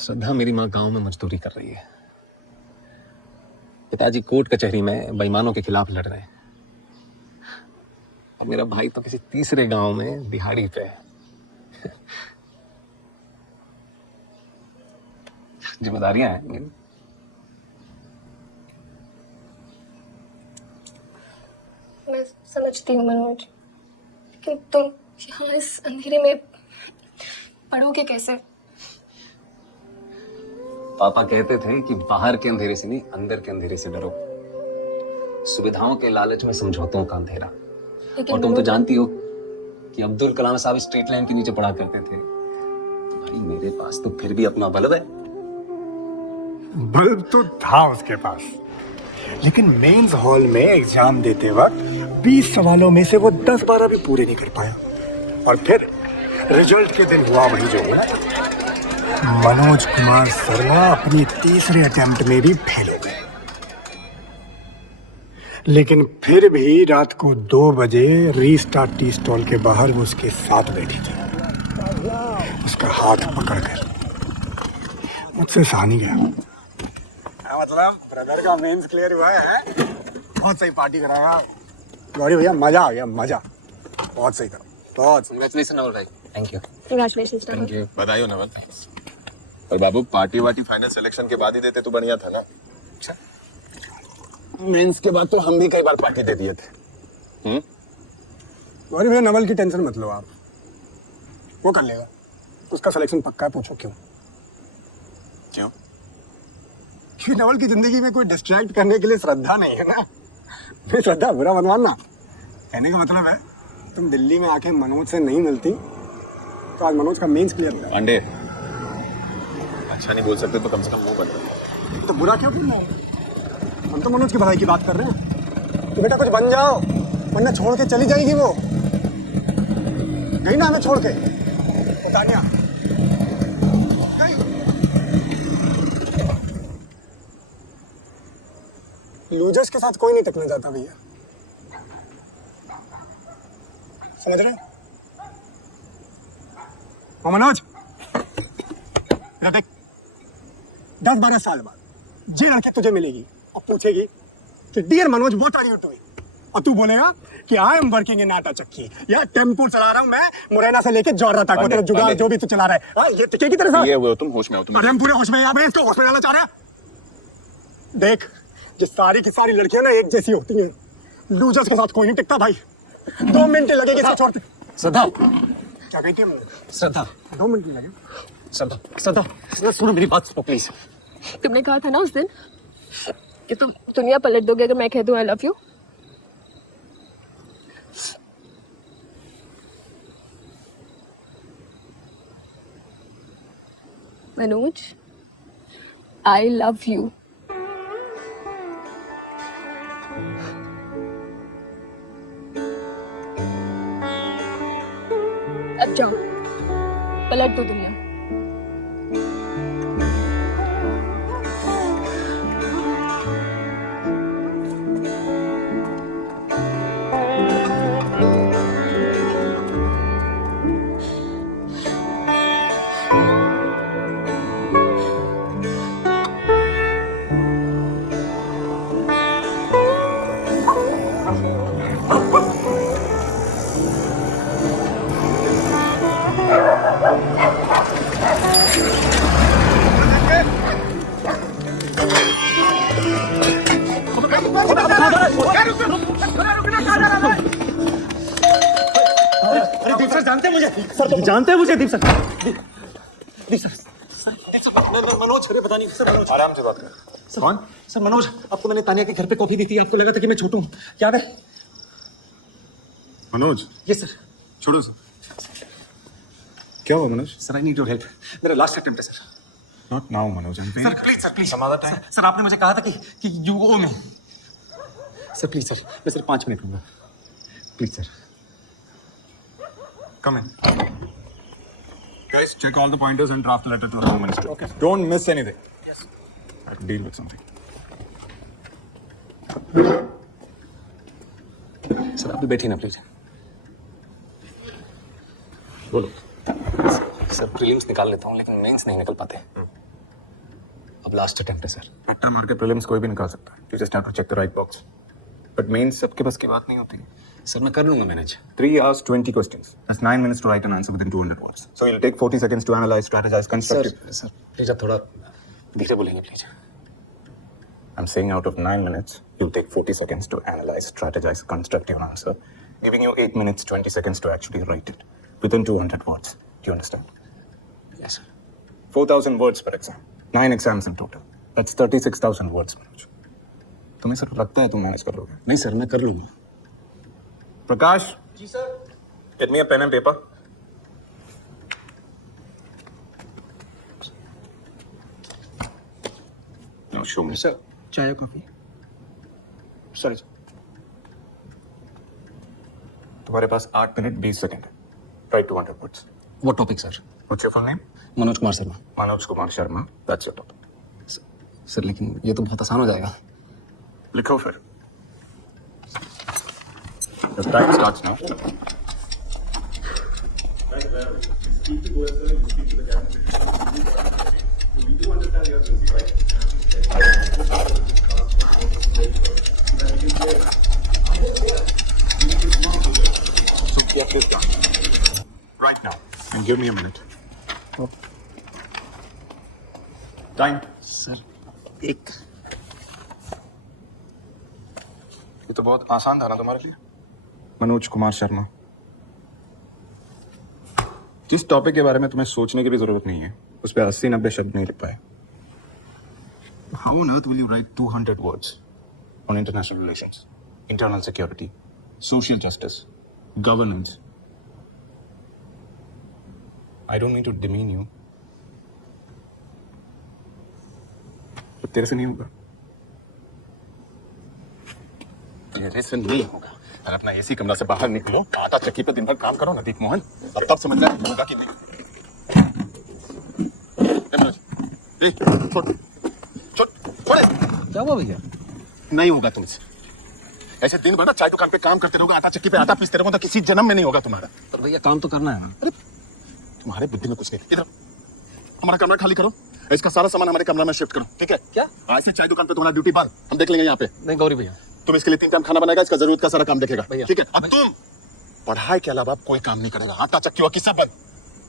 श्रद्धा, मेरी माँ गांव में मजदूरी कर रही है, पिताजी कोर्ट कचहरी में बेईमानों के खिलाफ लड़ रहे हैं, और मेरा भाई तो किसी तीसरे गांव में दिहाड़ी पे है। जिम्मेदारियां हैं। मैं समझती हूँ मनोज, लेकिन तुम यहाँ इस अंधेरे में पढ़ोगे कैसे? पापा कहते थे कि बाहर के अंधेरे से नहीं, अंदर के अंधेरे से डरो। सुविधाओं के लालच में समझौतों का अंधेरा। और तुम तो जानती हो कि अब्दुल कलाम साहब स्ट्रीट लैंप के नीचे पढ़ा करते थे। भाई मेरे पास तो फिर भी अपना बल्ब है। बल्ब तो था उसके पास, लेकिन मेंस हॉल में एग्जाम देते वक्त 20 सवालों में से वो 10-12 भी पूरे नहीं कर पाया, और फिर रिजल्ट के दिन हुआ वही जो हुआ। मनोज कुमार शर्मा अपनी तीसरे अटेम्प्ट में भी फेल हो गए, लेकिन फिर भी रात को 2 बजे रीस्टार्ट टी स्टॉल के बाहर वो उसके साथ बैठी थी। उसका हाथ पकड़कर मुझसे सहा नहीं गया। मतलब ब्रदर का मेंस क्लियर हुआ है, बहुत सही पार्टी कराया गौरी भैया, मजा आ गया, मजा। बहुत सही करो, बहुत। कांग्रेचुलेशन नवल भाई। Thank you. Congratulations, Navil. Thank you. बधाई हो नवल। और बाबू, पार्टी वार्टी फाइनल सिलेक्शन के बाद ही देते तो बढ़िया था ना। अच्छा, मेंस के बाद तो हम भी कई बार पार्टी दे दिए थे। गौरी भैया, नवल की टेंशन मत लो आप, वो कर लेगा, उसका सिलेक्शन पक्का है। पूछो क्यों? क्यों? कि नवल की जिंदगी में कोई डिस्ट्रैक्ट करने के लिए श्रद्धा नहीं है ना। नहीं श्रद्धा, बुरा मत मानना। कहने का मतलब है, तुम दिल्ली में आके मनोज से नहीं मिलती तो आज मनोज का मेंस क्लियर हो गया। पांडे, अच्छा नहीं बोल सकते तो कम से कम मुंह बंद। तो बुरा क्यों बोलना है? हम तो मनोज की भलाई की बात कर रहे हैं। तो बेटा कुछ बन जाओ, वरना छोड़ के चली जाएगी वो। गई ना हमें छोड़ के वो तानिया। लूजर्स के साथ कोई नहीं टकना चाहता भैया, समझ रहे? मनोज, देख, 10-12 साल बाद जे लड़की तुझे मिलेगी और पूछेगी कि dear Manoj what are you doing, और तू बोलेगा कि आई एम वर्किंग इन आटा चक्की या टेम्पो चला रहा हूँ मैं मुरैना से लेके जौहरा तक, तेरा जुगाड़ जो भी तू चला रहा है। हाँ, ये टिके की तरह से ये वो तुम होश में हो तुम। अरे हम पूरे होश में हैं, अबे इसको होश में डालना चाह रहा है। देख, ये सारी की सारी लड़कियां ना एक जैसी होती हैं, लूजर्स के साथ कोई नहीं टिकता भाई। 2 मिनट लगेगी इसको छोड़ते। श्रद्धा, क्या कहती है? श्रद्धा, 2 मिनट लगे। श्रद्धा, श्रद्धा, सुनो मेरी बात सुनो प्लीज। तुमने कहा था ना उस दिन कि तुम दुनिया पलट दोगे अगर मैं कह दूं I love you. Manoj, I love you. अब जाओ, पलट दो दुनिया। अरे दीप सर जानते हैं मुझे, सर जानते हैं मुझे दीप सर, दीप सर, मनोज, अरे पता नहीं सर, मनोज आराम से बात कर। कौन? सर मनोज, आपको मैंने तानिया के घर पे कॉफी दी थी, आपको लगा था कि मैं छोटू हूँ, याद है? मनोज, ये सर, छोड़ो सर। क्या हुआ Manoj? Sir I need your help, मेरा लास्ट अटेम्प्ट है sir. Not now Manoj, sir please, sir please, some other time? Sir आपने मुझे कहा था कि you owe me. Sir please sir, मैं सिर्फ 5 मिनट लूंगा, please sir. Come in. Guys, check all the pointers and draft the letter to the Home Minister. Okay. Don't miss anything. Yes. I have to deal with something. Sir आप भी बैठिए ना please. बोलो। Sir prelims निकाल लेता हूँ लेकिन mains नहीं निकल पाते। अब लास्ट अटेम्प्ट है सर। टक्कर मार के प्रीलिम्स कोई भी निकाल सकता है। You just have to check the right box. But mains सबके बस की बात नहीं होती। सर मैं कर लूंगा manage. 3 hours, 20 questions. That's 9 minutes to write an answer within 200 words. So you'll take 40 seconds to analyze, strategize, constructive. Sir please आप थोड़ा धीरे बोलेंगे please. I'm saying out of 9 minutes, you'll take 40 seconds to analyze, strategize, construct your answer, giving you 8 minutes, 20 seconds to actually write it within 200 words. Do you understand? Yes, sir. 4,000 words per exam. 9 exams in total. That's 36,000 words, Manoj. तुम्हें sir लगता है तुम manage कर लोगे? नहीं sir मैं कर लूंगा। Prakash ji sir, get me a pen and paper. Now show me. Sir चाय कॉफी? सर तुम्हारे पास 8 मिनट 20 सेकंड है. Write 200 words. What topic sir? What's your full name? Manoj Kumar Sharma. Manoj Kumar Sharma. That's your topic. Sir लेकिन ये तो बहुत आसान हो जाएगा। लिखो फिर. The time starts now. So get this done. Right now. And give me a minute. Time. Sir एक ये तो बहुत आसान था ना तुम्हारे लिए. मनोज कुमार शर्मा. जिस टॉपिक के बारे में तुम्हें सोचने की भी जरूरत नहीं है उस पे 80-90 शब्द नहीं लिख पाए. How on earth will you write 200 words on international relations, internal security, social justice, governance? I don't mean to demean you. but तेरे से नहीं होगा. तेरे से नहीं होगा. और अपना एसी कमरा से बाहर निकलो, आटा चक्की पे दिन भर काम करो ना दीप मोहन. अब तब समझ रहा है होगा कि नहीं. क्या हुआ भैया? नहीं होगा तुमसे. ऐसे दिन भर ना चाय दुकान पे काम करते रहोगे, आटा चक्की पे आटा पीसते रहोगे, तो किसी जन्म में नहीं होगा तुम्हारा. पर भैया काम तो करना है ना। अरे तुम्हारे बुद्धि में कुछ नहीं. इधर हमारा कमरा खाली करो, इसका सारा सामान हमारे कमरा में शिफ्ट करो. ठीक है? क्या? आज से चाय दुकान पे तुम्हारा ड्यूटी बंद. हम देख लेंगे यहाँ पे. नहीं गौरी भैया तुम इसके लिए 3 टाइम खाना बनाएगा, इसका जरूरत का सारा काम देखेगा, ठीक है? अब तुम पढ़ाई के अलावा कोई काम नहीं करेगा। आटा चक्की वक्की सब बंद।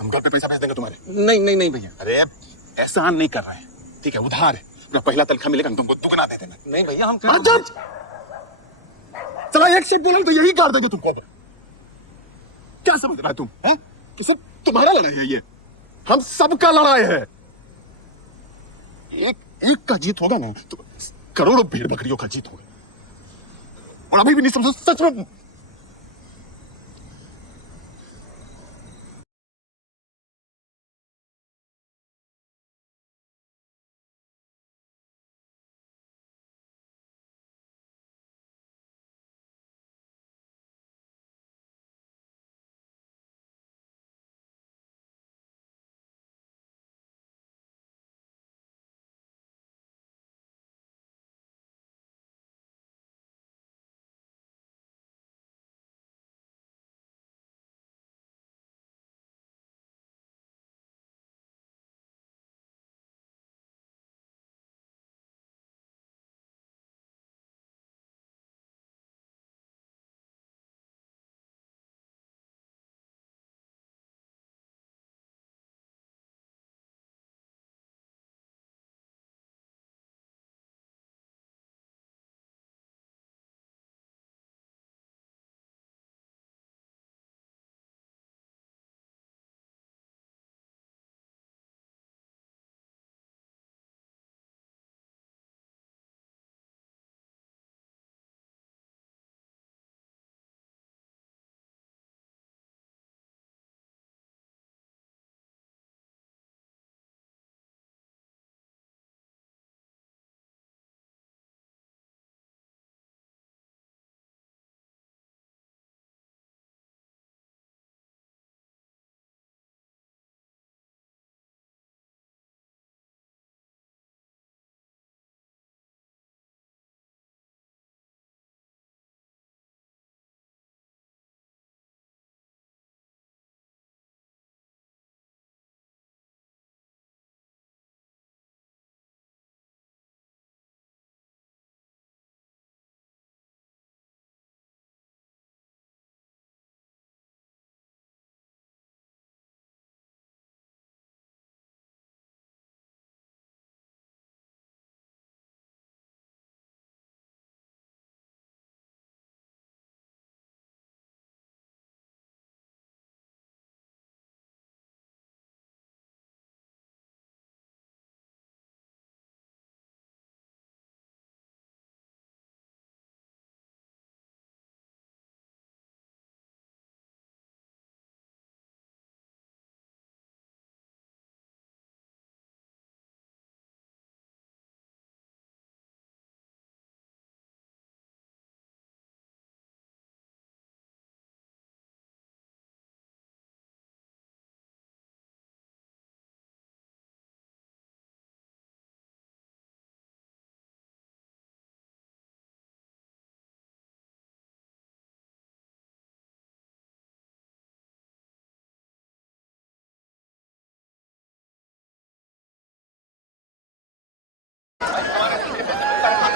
हम घर पे पैसा भेज देंगे तुम्हारे। नहीं भैया। अरे एहसान नहीं कर रहे हैं, ठीक है? उधार है। अपना पहला तनख्वाह मिलेगा, हम तुमको दुगना दे देना। नहीं भैया, हम चला एक सेट बोला तो यही काट देंगे तुमको। क्या समझ रहा है तुम? हैं? कि सब तुम्हारा लड़ाई है ये, हम सबका लड़ाई है। एक का जीत होगा ना तो करोड़ों भेड़ बकरियों का जीत होगा। और अभी भी नहीं समझो सच में।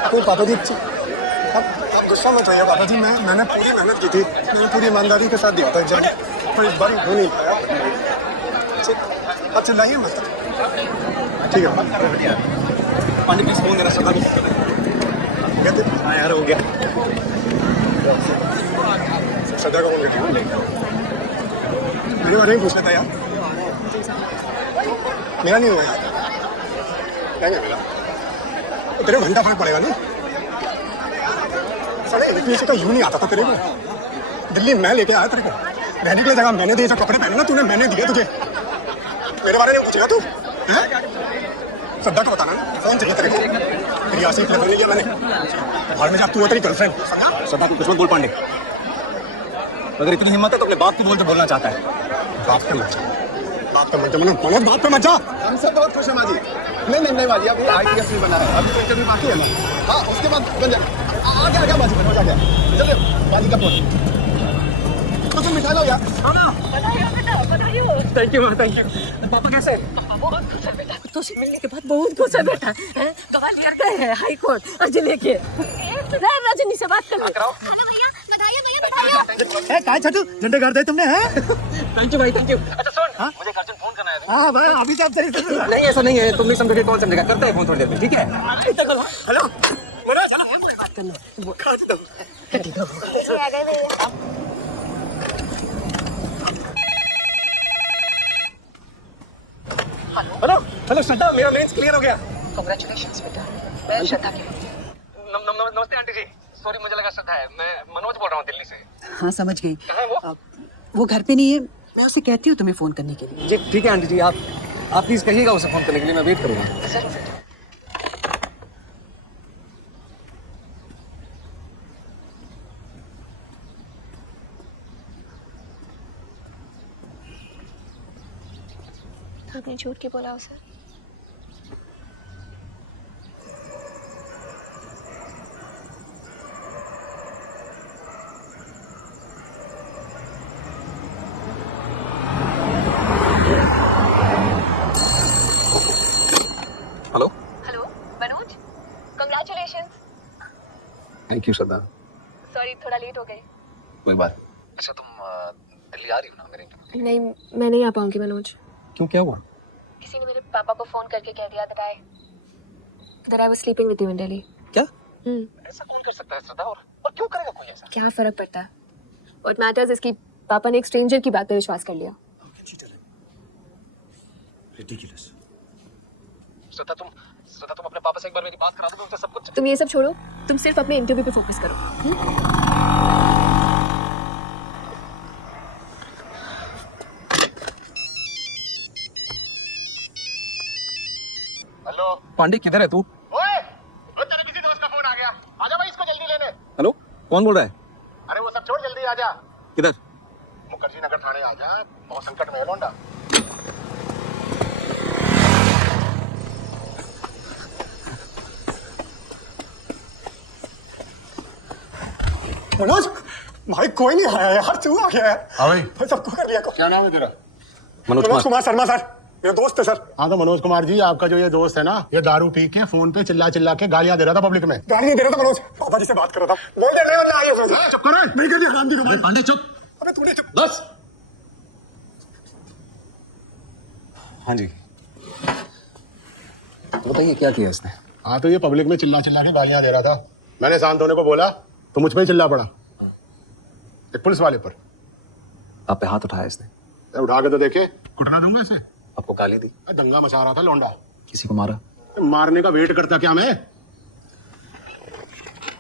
तो पापा जी आप गुस्सा मत होइए पापा जी। मैंने पूरी मेहनत की थी, मैंने पूरी ईमानदारी के साथ दिया था एग्जाम, पर इस बार हो नहीं पाया। आप चिल्लाइए मत, ठीक है? पानी प्लीज फोन जरा सदा हाँ यार हो गया। सदा का फोन रखिए, मेरे बारे में पूछ लेता यार। मेरा नहीं हुआ यार, क्या मिला? तेरे को घंटा फर्क पड़ेगा नहीं। साले पीछे का यूं नहीं आता था तेरे को। दिल्ली मैं लेके आया तेरे को, रहने के लिए जगह मैंने दी, जो कपड़े पहने ना तूने मैंने दिए तुझे। मेरे बारे में पूछेगा तू? सद्दा को बताना ना, फोन चाहिए तेरे को। तेरी आसिफ ने नहीं किया मैंने। घर में जब तू हो तेरी गर्लफ्रेंड, समझा? सदा कुछ मत बोल पांडे। अगर इतनी हिम्मत है तो अपने बाप को बोल के बोलना चाहता है। बाप पे मत जा, बाप पे मत जा, मनोज बाप पे मत जा। हम सब बहुत खुश हैं माँ जी। नहीं माँ जी, अब IPS नहीं बना है, अभी तो इंटरव्यू बाकी है ना। हाँ उसके बाद बन जाए। आ गया माँ जी, मनोज आ गया। चलिए माँ जी का फोन। कुछ मिठा लो यार। Thank you thank you. पापा कैसे? बहुत खुश है बेटा, तो से मिलने के बाद बहुत खुश है बेटा। ग्वालियर गए हैं हाई कोर्ट अर्जी लेके। रजनी से बात कर लो। हेलो भैया, बधाई भैया। काय छटू झंडे गाड़ दिए तुमने हैं? थैंक यू भाई, थैंक यू। अच्छा सुन, मुझे एक अर्जेंट फोन करना है। हाँ भाई, अभी सब सही। नहीं ऐसा नहीं है, तुम नहीं समझोगे कौन समझेगा। करता है फोन थोड़ी देर में, ठीक है? हेलो मनोज, बात करना। आ गए भैया। हेलो हेलो श्रद्धा, मेरा मेंस क्लियर हो गया। कांग्रेचुलेशंस बेटा। मैं श्रद्धा की नमस्ते आंटी जी। सॉरी, मुझे लगा श्रद्धा है। मैं मनोज बोल रहा हूँ दिल्ली से। हाँ समझ गई। कहाँ है वो? वो घर पे नहीं है, मैं उसे कहती हूँ तुम्हें फोन करने के लिए। जी ठीक है आंटी जी, आप प्लीज कहिएगा उसे फोन करने के लिए, मैं वेट करूँगा। आपने झूठ के बोला उसे। Hello hello Manoj, congratulations. Thank you Shraddha. Sorry थोड़ा लेट हो गए। कोई बात। अच्छा तुम दिल्ली आ रही हो ना मेरे इंटरव्यू? नहीं, मैं नहीं आ पाऊंगी मनोज। क्यों, क्या हुआ? किसी ने मेरे पापा को फोन करके कह दिया that I was sleeping with you in Delhi। क्या? ऐसा कौन कर सकता है श्रद्धा, और क्यों करेगा कोई ऐसा? क्या फर्क पड़ता है? What matters is कि पापा ने एक स्ट्रेंजर की बात पे विश्वास कर लिया। रिडिकुलस। श्रद्धा तुम अपने पापा से एक बार मेरी बात करा दो, उनसे सब कुछ। तुम ये सब छोड़ो, तुम सिर्फ अपने इंटरव्यू पे फोकस करो। हेलो पांडे किधर है तू? ओए, तेरे किसी दोस्त का फोन आ गया। आजा भाई, इसको जल्दी लेने। हेलो, कौन बोल रहा है? अरे वो सब छोड़, जल्दी आजा। किधर? मुखर्जी नगर थाने आजा, बहुत संकट में है लौंडा। मनोज भाई, कोई नहीं आया यार, तू आ गया है। हाँ भाई। भाई सबको कर लिया। क्या नाम है तेरा? मनोज कुमार शर्मा सर, मेरा दोस्त है सर। हाँ तो मनोज कुमार जी, आपका जो ये दोस्त है ना, ये दारू पी के फोन पे चिल्ला चिल्ला के गालियां दे रहा था पब्लिक में। गाली नहीं दे रहा था मनोज, पापा जी से बात कर रहा था। बोल दे नहीं वाला आइए। चुप करो। नहीं कर दिया हराम दी तुम्हारी। पांडे चुप। अबे तूने चुप। बस। हाँ जी, बताइए क्या किया इसने? हाँ तो ये पब्लिक में चिल्ला चिल्ला के गालियां दे रहा था। मैंने शांत होने को बोला तो मुझ पे ही चिल्ला पड़ा, एक पुलिस वाले पर। आप पे हाथ उठाया इसने? उठा के तो देखे, कुटना दूंगा इसे। आपको गाली दी? दंगा मचा रहा था लौंडा। किसी को मारा? मारने का वेट करता क्या मैं?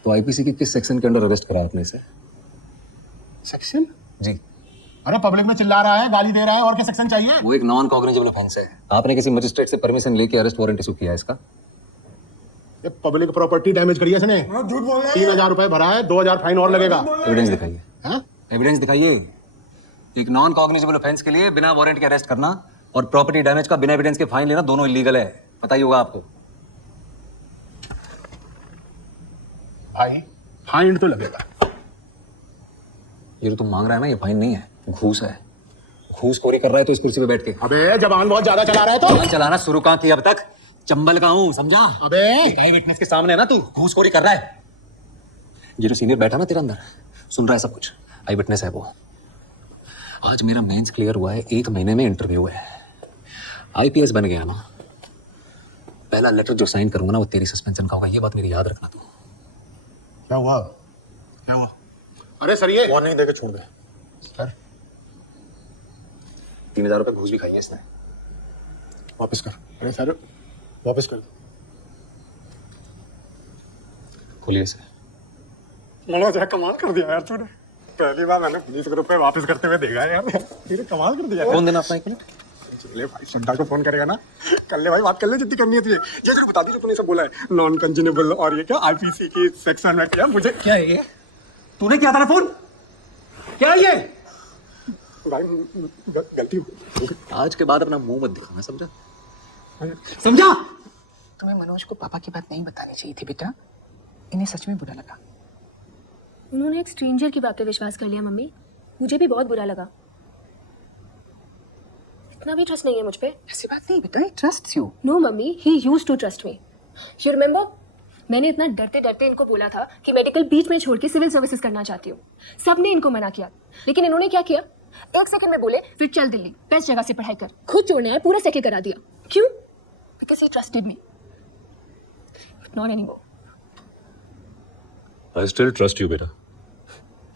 तो आईपीसी के किस सेक्शन के अंडर अरेस्ट करा आपने इसे? सेक्शन? जी। अरे पब्लिक में चिल्ला रहा है, गाली दे रहा है, और क्या सेक्शन चाहिए? वो एक नॉन कॉग्निजेबल ऑफेंस है। आपने किसी मजिस्ट्रेट से परमिशन लेके अरेस्ट वारंट इशू किया है इसका? ये पब्लिक प्रॉपर्टी डैमेज करी है इसने। झूठ बोल रहा है। 3000 रुपए भरा है, 2000 फाइन और लगेगा। एविडेंस दिखाइए। हाँ? एविडेंस दिखाइए। एक नॉन कॉग्निजेबल ऑफेंस के लिए बिना वारंट के अरेस्ट करना और प्रॉपर्टी डैमेज का बिना एविडेंस के फाइन लेना दोनों इलीगल है, पता ही होगा आपको। भाई फाइन तो लगेगा। ये जो तुम मांग रहा है ना, ये फाइन नहीं है, घूस है। घूसखोरी कर रहा है तो इस कुर्सी पे बैठ के। अबे जबान बहुत ज्यादा चला रहा है तो। जबान चलाना शुरू कहाँ किया अब तक? चंबल का हूँ, समझा? अबे कई विटनेस के सामने है ना तू घूसखोरी कर रहा है। ये जो सीनियर बैठा ना तेरे अंदर, सुन रहा है सब कुछ, आई विटनेस है वो। आज मेरा मेंस क्लियर हुआ है, 1 महीने में इंटरव्यू है। आईपीएस बन गया ना, पहला लेटर जो साइन करूंगा ना वो तेरी सस्पेंशन का होगा, ये बात मेरी याद रखना तू। क्या हुआ? क्या हुआ? अरे सर ये वार्निंग देके छोड़ दे सर। 3000 रुपए घूस भी खाई है इसने। वापस कर। अरे सर वापस कर। खोलिए इसे। मनोज यार कमाल कर दिया यार तूने। पहली बार मैंने 20 रुपए वापस करते हुए देखा है यार। तूने कमाल कर दिया। फोन देना अपना 1 मिनट। चले भाई, श्रद्धा को फोन करेगा ना, कर ले भाई, बात कर ले जितनी करनी है तुझे। ये जरूर बता दी जो तूने सब बोला है, नॉन कंजेनेबल और ये क्या आईपीसी की सेक्शन में किया मुझे। क्या है ये? तूने किया था ना फोन? क्या है ये? भाई गलती हो गई। आज के बाद अपना मुंह मत दिखाना, समझा? समझा? तुम्हें मनोज को पापा की बात नहीं बतानी चाहिए थी बेटा, इन्हें सच में बुरा लगा। उन्होंने एक स्ट्रेंजर की बात पे विश्वास कर लिया मम्मी, मुझे भी बहुत बुरा लगा। इतना भी ट्रस्ट नहीं है मुझ पे। ऐसी बात नहीं बेटा, he trusts you. No mummy, he used to trust me. You remember मैंने इतना डरते डरते इनको बोला था कि मेडिकल बीच में छोड़ के सिविल सर्विसेज करना चाहती हूँ। सबने इनको मना किया, लेकिन इन्होंने क्या किया, 1 सेकंड में बोले फिर चल दिल्ली, बेस्ट जगह से पढ़ाई कर। खुद छोड़ने आए, पूरा सेटल करा दिया। क्यों? Because he trusted me, but not anymore. I still trust you बेटा।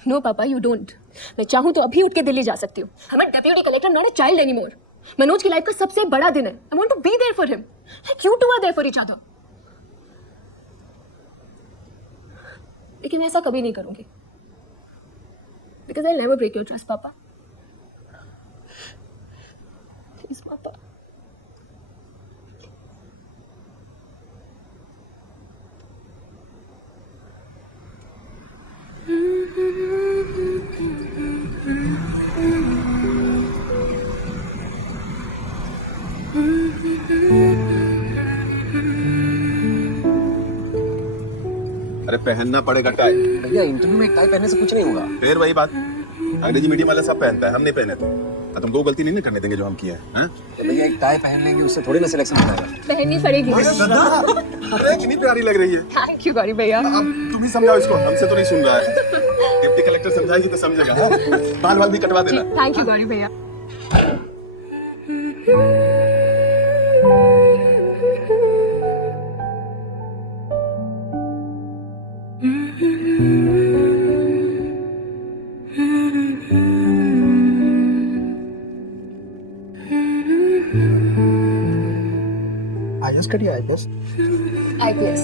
नो पापा, यू डोंट। मैं चाहूँ तो अभी उठ के दिल्ली जा सकती हूँ। I'm a deputy collector, not a child anymore. Manoj की लाइफ का सबसे बड़ा दिन है। I want to be there for him. Like you two are there for each other. लेकिन मैं ऐसा कभी नहीं करूंगी। Because I'll never break your trust, पापा। Please, पापा। अरे पहनना पड़ेगा टाई। भैया इंटरव्यू में एक टाई पहनने से कुछ नहीं होगा। फिर वही बात, अंग्रेजी मीडियम वाला सब पहनता है, हम नहीं पहने तो तुमको गलती नहीं करने देंगे जो हम किए हैं। तो भैया एक टाई पहन लेंगे, उससे थोड़ी ना सिलेक्शन हो जाएगा। पहननी पड़ेगी। अरे कितनी प्यारी लग रही है। थैंक यू गौरी भैया। अब तुम ही समझाओ इसको, हमसे तो नहीं सुन रहा है। डिप्टी कलेक्टर समझाएगी तो समझेगा। हाँ? बाल भी कटवा देना। थैंक यू गौरी भैया। IAS करिए, IPS। IPS।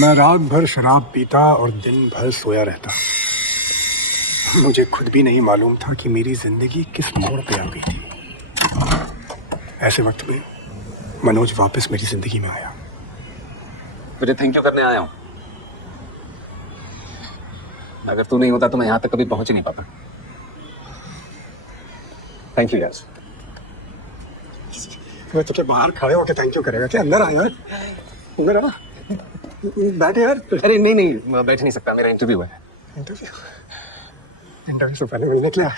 मैं रात भर शराब पीता और दिन भर सोया रहता। मुझे खुद भी नहीं मालूम था कि मेरी जिंदगी किस मोड़ पे आ गई थी। ऐसे वक्त में मनोज वापस मेरी जिंदगी में आया। तुझे थैंक यू करने आया हूँ। अगर तू नहीं होता तो मैं यहाँ तक कभी पहुंच ही नहीं पाता। थैंक यू यार। मैं तुझे बाहर खड़े होकर थैंक यू करेगा क्या? अंदर आ यार, अंदर आ, बैठे यार। अरे नहीं नहीं, मैं बैठ नहीं सकता, मेरा इंटरव्यू है। इंटरव्यू से पहले मिलने के लिए।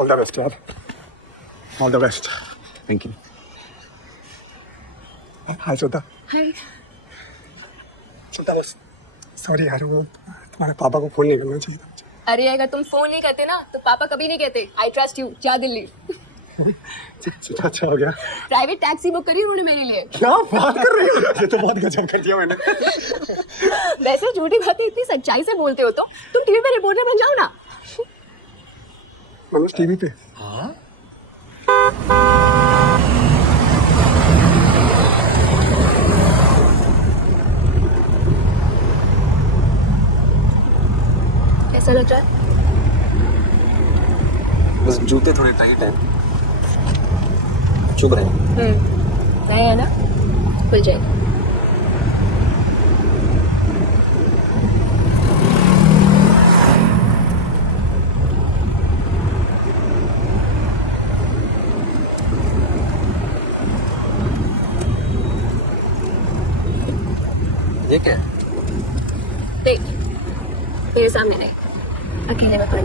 ऑल द बेस्ट यार, all the best. Thank you. Hi Shweta. Hi. Shweta बस सॉरी यार, वो तुम्हारे पापा को फोन नहीं करना चाहिए था। अरे अगर तुम फोन नहीं करते ना तो पापा कभी नहीं कहते आई ट्रस्ट यू, जा दिल्ली। अच्छा हो गया। प्राइवेट टैक्सी बुक करी उन्होंने मेरे लिए। क्या बात कर रही हो? ये तो बहुत गजब कर दिया मैंने। वैसे झूठी बातें इतनी सच्चाई से बोलते हो तो तुम टीवी पे रिपोर्टर बन जाओ ना। मनोज टीवी पे? हाँ? कैसा लग रहा है? बस जूते थोड़े टाइट हैं, चुभ रहे हैं। नहीं है ना, खुल जाएगा। ये क्या है? देख, मेरे सामने नहीं, अकेले में पढ़।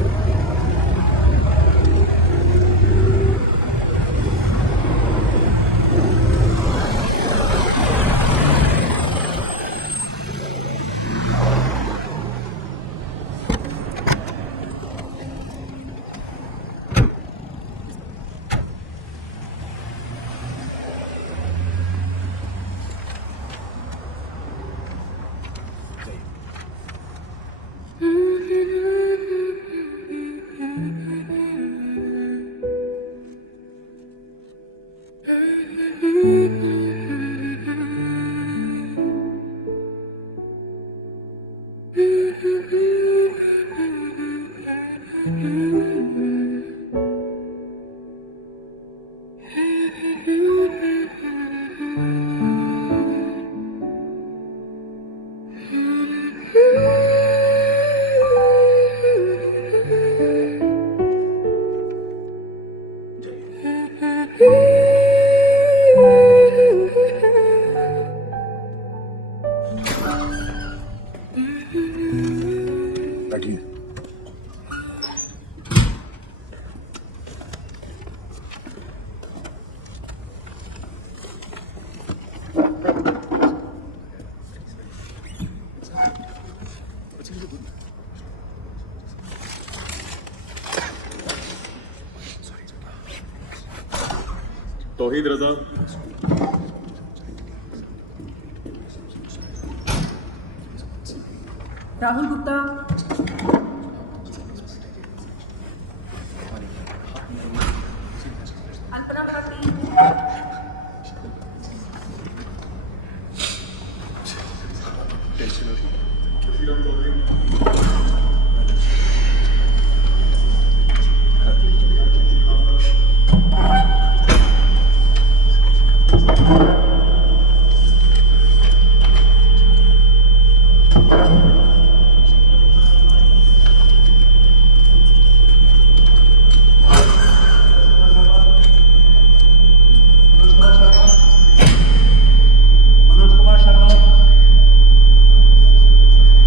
बैठिए। Tauheed Raza, Rahul Gupta, Alpana Patil,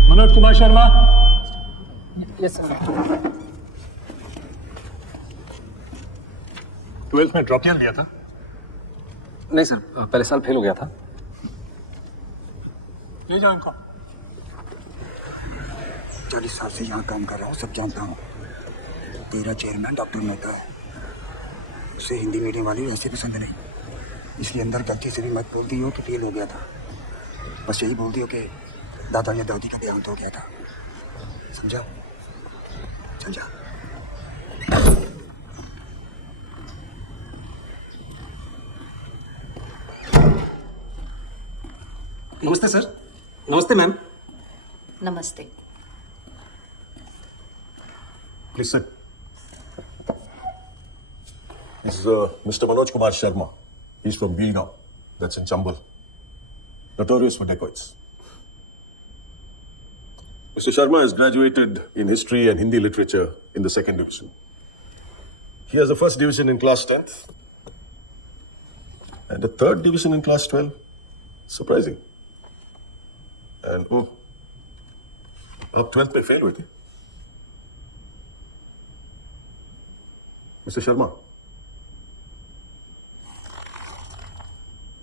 Manoj Kumar Sharma. Yes sir. 12th में ड्रॉप ईयर लिया था? नहीं सर, पहले साल फेल हो गया था। ले जाओ इनको। 40 साल से यहाँ काम कर रहा हूँ, सब जानता हूँ। तेरा चेयरमैन डॉक्टर मेहता है, उसे हिंदी मीडियम वाली वैसे पसंद नहीं, इसलिए अंदर गलती से भी मत बोल दी हो कि फेल हो गया था। बस यही बोल दियो कि दादा या दादी का देहांत हो गया था। समझा? चल जा। नमस्ते सर। नमस्ते मैम। नमस्ते। please sit. This is Mr. Manoj Kumar Sharma. He's from Bilgaon, that's in Chambal. Notorious for dacoits. Mr. Sharma has graduated in history and Hindi literature in the 2nd division. He has the 1st division in class 10th and the 3rd division in class 12. Surprising. And आप 12th में fail हुए थे? Mr. Sharma.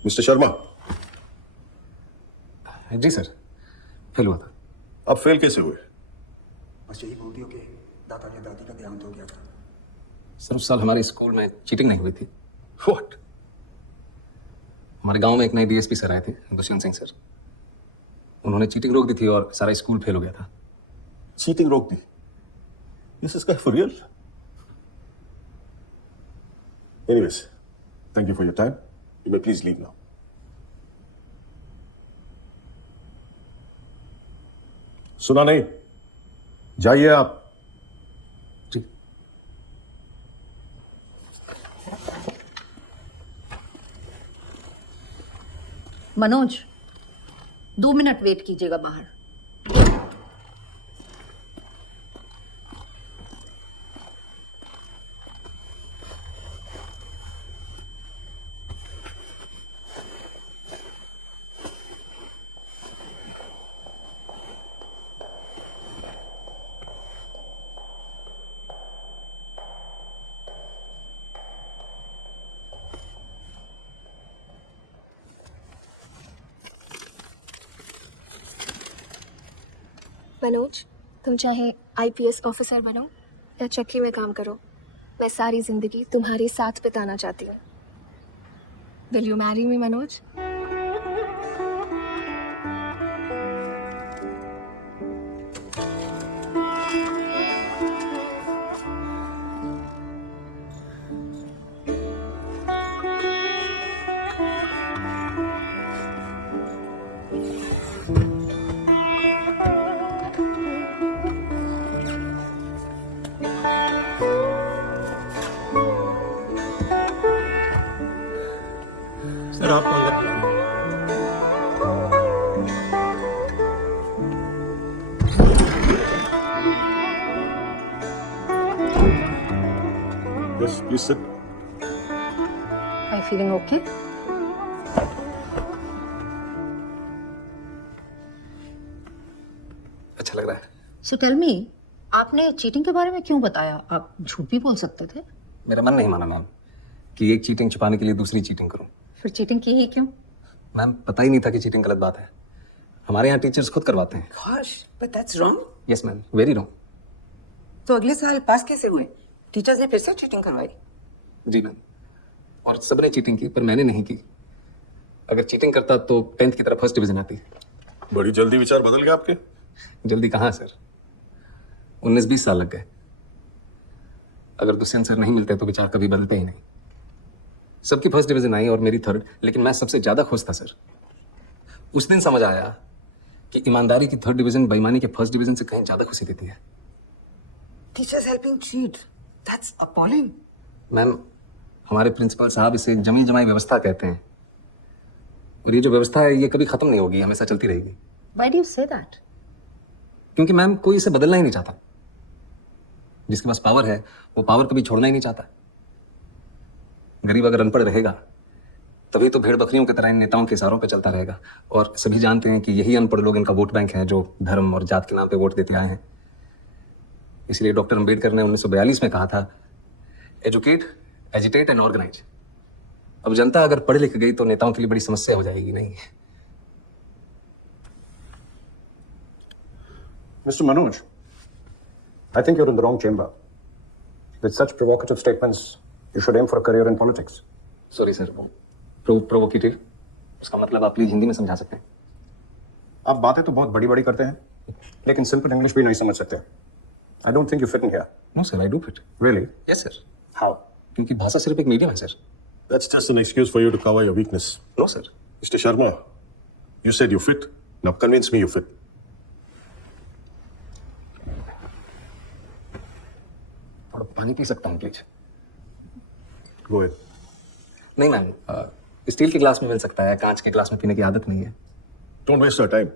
Mr. Sharma. जी sir, fail हुआ था। आप fail कैसे हुए? बस यही बोल दियो कि दादा या दादी का देहांत हो गया था। सर उस साल हमारे स्कूल में चीटिंग नहीं हुई थी। What? हमारे गांव में एक नए डीएसपी सर आए थे, दुष्यंत सिंह सर। उन्होंने चीटिंग रोक दी थी और सारा स्कूल फेल हो गया था। चीटिंग रोक दी? This is guy for real? Anyways, thank you for your time. You may please leave now. सुना नहीं? जाइए आप। जी। मनोज, 2 मिनट वेट कीजिएगा बाहर। मनोज, तुम चाहे आईपीएस ऑफिसर बनो या चक्की में काम करो, मैं सारी जिंदगी तुम्हारे साथ बिताना चाहती हूँ। Will you marry me Manoj? Sir आपको अंदर बुलाना। Yes, please sit. Are you feeling okay? अच्छा लग रहा है। सो टेल मी, आपने चीटिंग के बारे में क्यों बताया? आप झूठ भी बोल सकते थे। मेरा मन नहीं माना मैम कि एक चीटिंग छुपाने के लिए दूसरी चीटिंग करूं। फिर चीटिंग की ही क्यों? मैम पता ही नहीं था कि चीटिंग गलत बात है। हमारे यहाँ टीचर्स खुद करवाते हैं। Gosh, but that's wrong. Yes ma'am, very wrong. तो अगले साल पास कैसे हुए? टीचर्स ने फिर से चीटिंग करवाई। जी मैम, और सबने चीटिंग की पर मैंने नहीं की। अगर चीटिंग करता तो 10th की तरफ फर्स्ट डिवीजन आती। बड़ी जल्दी विचार बदल गए आपके। जल्दी कहाँ सर, 19-20 साल लग गए। अगर दुष्यंत सर नहीं मिलते तो विचार कभी बदलते ही नहीं। सबकी फर्स्ट डिवीजन आई और मेरी थर्ड, लेकिन मैं सबसे ज्यादा खुश था सर। उस दिन समझ आया कि ईमानदारी की थर्ड डिवीजन बेईमानी के फर्स्ट डिवीजन से कहीं ज्यादा खुशी देती है। Teachers helping cheat. That's appalling. Ma'am, हमारे प्रिंसिपल साहब इसे जमी जमाई व्यवस्था कहते हैं, और ये जो व्यवस्था है ये कभी खत्म नहीं होगी, हमेशा चलती रहेगी। Why do you say that? क्योंकि मैम कोई इसे बदलना ही नहीं चाहता। जिसके पास पावर है वो पावर कभी छोड़ना ही नहीं चाहता। गरीब अगर अनपढ़ रहेगा तभी तो भेड़ बकरियों की तरह इन नेताओं के इशारों पर चलता रहेगा, और सभी जानते हैं कि यही अनपढ़ लोग इनका वोट बैंक है जो धर्म और जात के नाम पे वोट देते आए हैं। इसलिए डॉक्टर अंबेडकर ने 1942 में कहा था, एजुकेट, एजिटेट एंड ऑर्गेनाइज। अब जनता अगर पढ़ लिख गई तो नेताओं के लिए बड़ी समस्या हो जाएगी। नहीं Mr. Manoj, I think you're in the wrong chamber. With such provocative statements, you should aim for a career in politics. Sorry sir, provocative उसका मतलब आप प्लीज हिंदी में समझा सकते हैं? आप बातें तो बहुत बड़ी बड़ी करते हैं, लेकिन सिंपल इंग्लिश भी नहीं समझ सकते। I don't think you fit in here. No sir, I do fit. Really? Yes sir, How? क्योंकि भाषा सिर्फ एक मीडियम है sir. That's just an excuse for you to cover your weakness. No sir, Mr. Sharma, you said you fit. Now convince me you fit. थोड़ा पानी P सकता हूँ please? Go ahead. नहीं मैम, स्टील के glass में मिल सकता है, कांच के ग्लास में पीने की आदत नहीं है। Don't waste your time.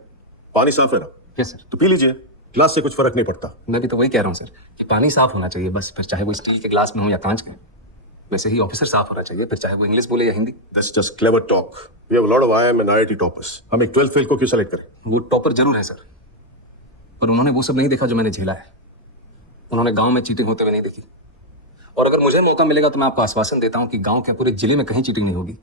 पानी साफ है ना? यस सर, तो पी लीजिए। ग्लास से कुछ फर्क नहीं पड़ता। मैं भी तो वही कह रहा हूँ सर कि पानी साफ होना चाहिए बस, फिर चाहे वो स्टील के ग्लास में हो या कांच के। वैसे ही ऑफिसर साफ होना चाहिए, फिर चाहे वो इंग्लिश बोले या Hindi. That's just clever talk. We have a lot of IIM and IIT toppers. हम एक 12th फेल को क्यों सेलेक्ट करें? वो टॉपर जरूर है सर, पर उन्होंने वो सब नहीं देखा जो मैंने झेला है। उन्होंने गांव में चीटिंग होते हुए नहीं देखी, और अगर मुझे मौका मिलेगा तो मैं आपको आश्वासन देता हूं कि गांव के पूरे जिले में कहीं चीटिंग नहीं होगी,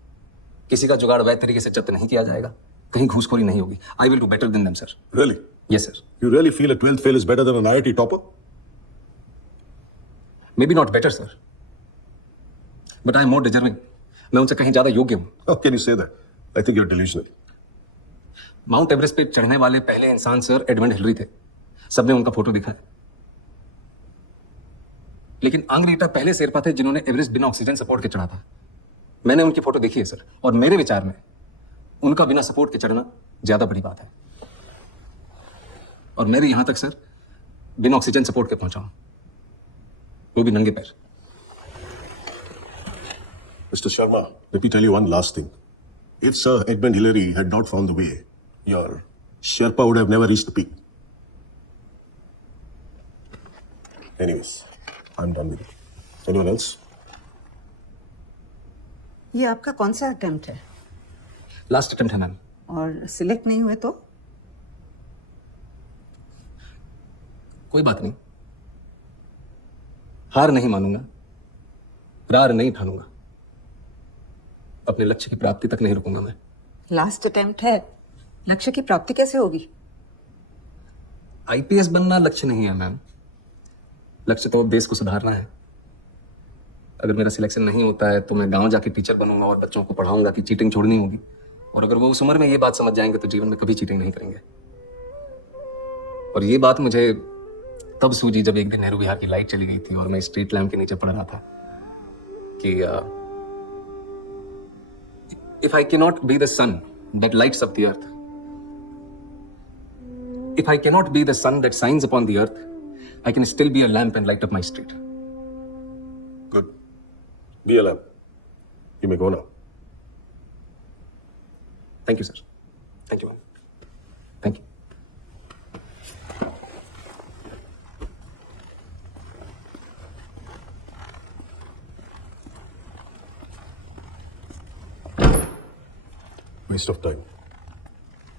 किसी का जुगाड़ वैध तरीके से जब्त नहीं किया जाएगा, कहीं घूसखोरी नहीं होगी। I will do better than them sir. Really? Yes sir. You really feel a 12th fail is better than an IIT topper? May be not better sir, but I am more deserving. मैं उनसे कहीं ज्यादा योग्य हूं। How can you say that? I think you're delusional. Mount Everest पे चढ़ने वाले पहले इंसान सर एडमंड हिलरी थे, सबने उनका फोटो देखा है। लेकिन आंग्रेटा पहले शेरपा थे जिन्होंने एवरेस्ट बिना ऑक्सीजन सपोर्ट के चढ़ा था। मैंने उनकी फोटो देखी है सर, और मेरे विचार में उनका बिना सपोर्ट के चढ़ना ज्यादा बड़ी बात है। और मेरे यहां तक सर बिना ऑक्सीजन सपोर्ट के पहुंचा हूं, वो भी नंगे पैर। Mr. Sharma, let me tell you one last thing. If Sir Edmund Hillary had not found the way, your Sherpa would have never reached the peak. Anyways, I'm done with it. Anyone else? ये आपका कौन सा attempt है? Last attempt है ma'am. और select नहीं हुए तो? कोई बात नहीं, हार नहीं मानूंगा, रार नहीं ठानूंगा, अपने लक्ष्य की प्राप्ति तक नहीं रुकूंगा मैं। लास्ट अटेम्प्ट है, लक्ष्य की प्राप्ति कैसे होगी? आईपीएस बनना लक्ष्य नहीं है मैम, लक्ष्य तो देश को सुधारना है। अगर मेरा सिलेक्शन नहीं होता है तो मैं गांव जाके टीचर बनूंगा और बच्चों को पढ़ाऊंगा कि चीटिंग छोड़नी होगी, और अगर वो उस उम्र में ये बात समझ जाएंगे तो जीवन में कभी चीटिंग नहीं करेंगे। और ये बात मुझे तब सूझी जब एक दिन नेहरू विहार की लाइट चली गई थी और मैं स्ट्रीट लैम्प के नीचे पड़ रहा था कि if I cannot be the sun that lights up the earth, if I cannot be the sun that shines upon the earth, I can still be a lamp and light up my street. Good. Be a lamp. You may go now. Thank you, sir. Thank you, ma'am. Thank you. Waste of time.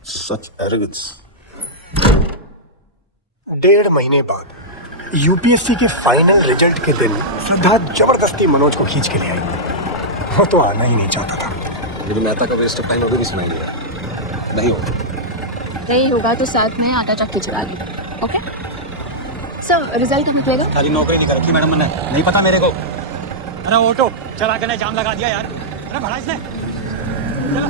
Such arrogance. 1.5 महीने बाद UPSC के final result के दिन श्रद्धा जबरदस्ती मनोज को खींच के ले आई। वो तो आना ही नहीं चाहता था। लेकिन मेहता का वेस्ट टाइम अभी भी सुनाई दिया नहीं होगा। नहीं होगा तो साथ में आटा चक्की चला ली। ओके सर, रिजल्ट कब निकलेगा? खाली नौकरी नहीं कर रखी मैडम ने, नहीं पता मेरे को। अरे ऑटो चला के जाम लगा दिया यार। अरे भड़ा इसने, चलो।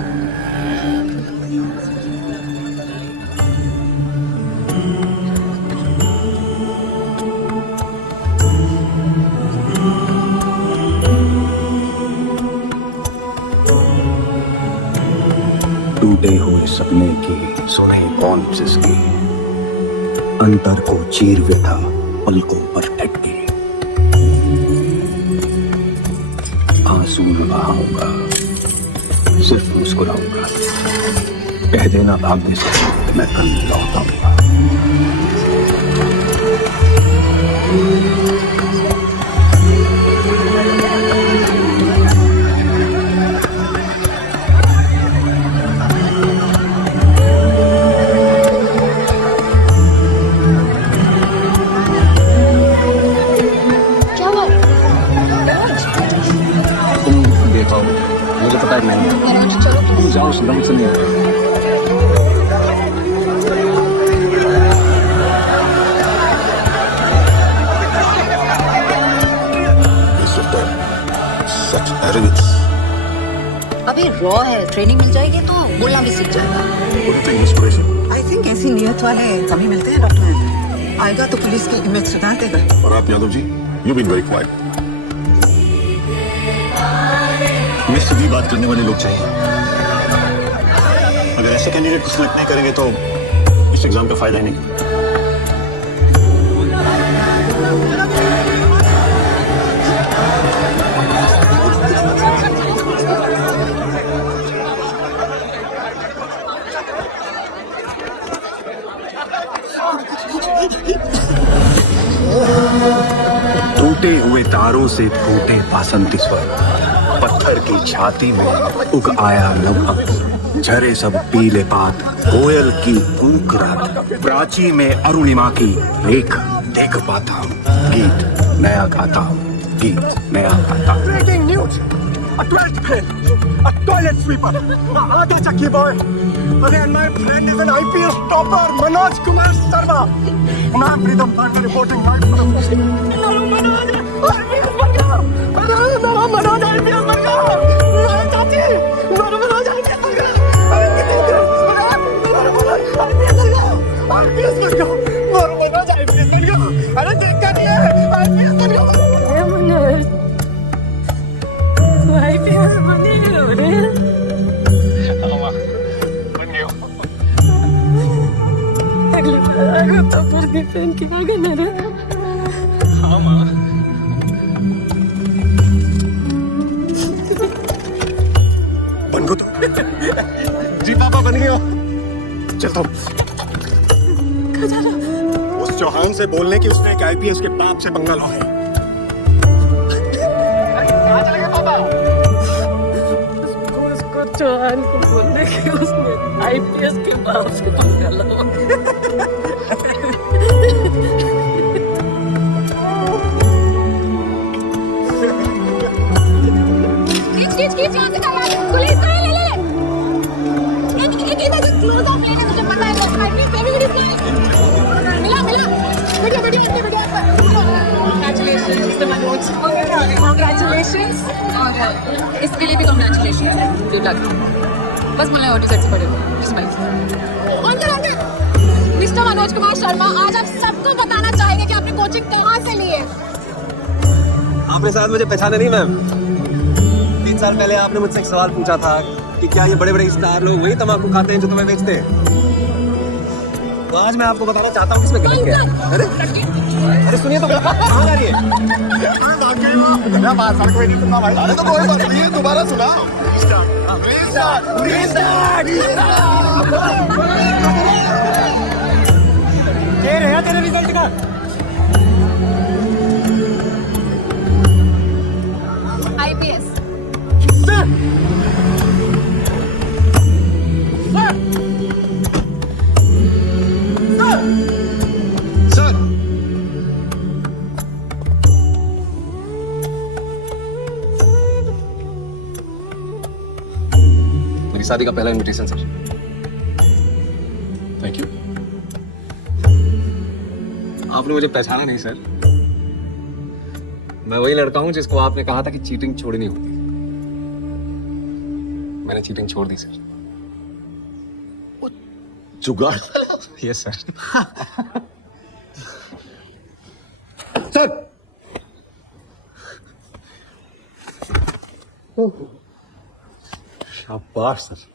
टूटे हुए सपने की सुने कौन सिसकी, अंतर को चीर बैठा पलकों पर अटके। आंसू न बहाऊंगा, सिर्फ मुस्कुराऊंगा। कह देना भागने से मैं कल लौट आऊंगा। मुझे पता है नहीं। जाओ सुन सुनिए। अभी रॉ है, ट्रेनिंग मिल जाएगी तो बोलना भी सीख जाएगा। आई थिंक ऐसी नियत वाले कम ही मिलते हैं डॉक्टर। आएगा तो पुलिस की इमेज सुधार देगा। और आप Yadav ji, you been very quite. हमें सीधी बात करने वाले लोग चाहिए। अगर ऐसे कैंडिडेट को सिलेक्ट नहीं करेंगे तो इस एग्जाम का फायदा ही नहीं। टूटे हुए तारों से फूटे बासंती स्वर, पत्थर की छाती में उग आया नव। झरे सब पीले पात, कोयल की कूक रात। प्राची में अरुणिमा की देख देख पाता हूँ। गीत नया गाता हूँ, गीत नया गाता हूँ। Breaking news, a 12th fail, a toilet sweeper, a आटा चक्की boy, and my friend is an IPS topper, Manoj Kumar Sarma. I'm Pritam Pandey reporting live from the station. Hello, Manoj, IPS बन गया। अरे Manoj IPS बन गया। अरे चाची, Manoj IPS बन गया। अरे IPS बन गया। Manoj IPS बन गया। अरे देखा नहीं है, IPS बन गया। Manoj IPS बनी हो रे। अगली बार आएगा तो वर्दी पहन के आगे ना रे। हाँ माँ। बन गो तो। जी पापा बन गया। चलता हूँ। कहाँ जा रहा? उस चौहान से बोलने की उसने एक IPS के बाप से पंगा ला है। कहाँ चले गए पापा? उसको चौहान को बोलने की उसने IPS के बाप से पंगा ला। खींच यहाँ से करवा। पुलिस को ले ले। एक इधर क्लोज ऑफ लेने मुझे पता है बस IPS एवरीबॉडी इज गोइंग। मिला video congratulations mister Manoj. Congratulations और इसके लिए भी कांग्रेचुलेशंस। Good luck. बस मुझे ऑटो सेट से पड़ेगा। स्माइल। मिस्टर मनोज कुमार शर्मा, आज आप सबको बताना चाहेंगे कि आपने कोचिंग कहाँ से ली है। आपने शायद मुझे पहचाना नहीं मैम। 3 साल पहले आपने मुझसे एक सवाल पूछा था कि क्या ये बड़े बड़े स्टार लोग वही तंबाकू खाते हैं जो तुम्हें बेचते हैं। तो आज मैं आपको बताना चाहता हूँ इसमें गलत क्या है। अरे सुनिए तो, कहाँ जा रही है? अरे तो कोई बात नहीं है, दोबारा सुनाओ। तेरे रिजल्ट का IPS। मेरी शादी का पहला इनविटेशन सर। Thank you. आपने मुझे पहचाना नहीं सर। मैं वही लड़का हूं जिसको आपने कहा था कि चीटिंग छोड़नी होती। मैंने चीटिंग छोड़ दी सर। जुगाड़। Yes sir. सर शाबाश सर।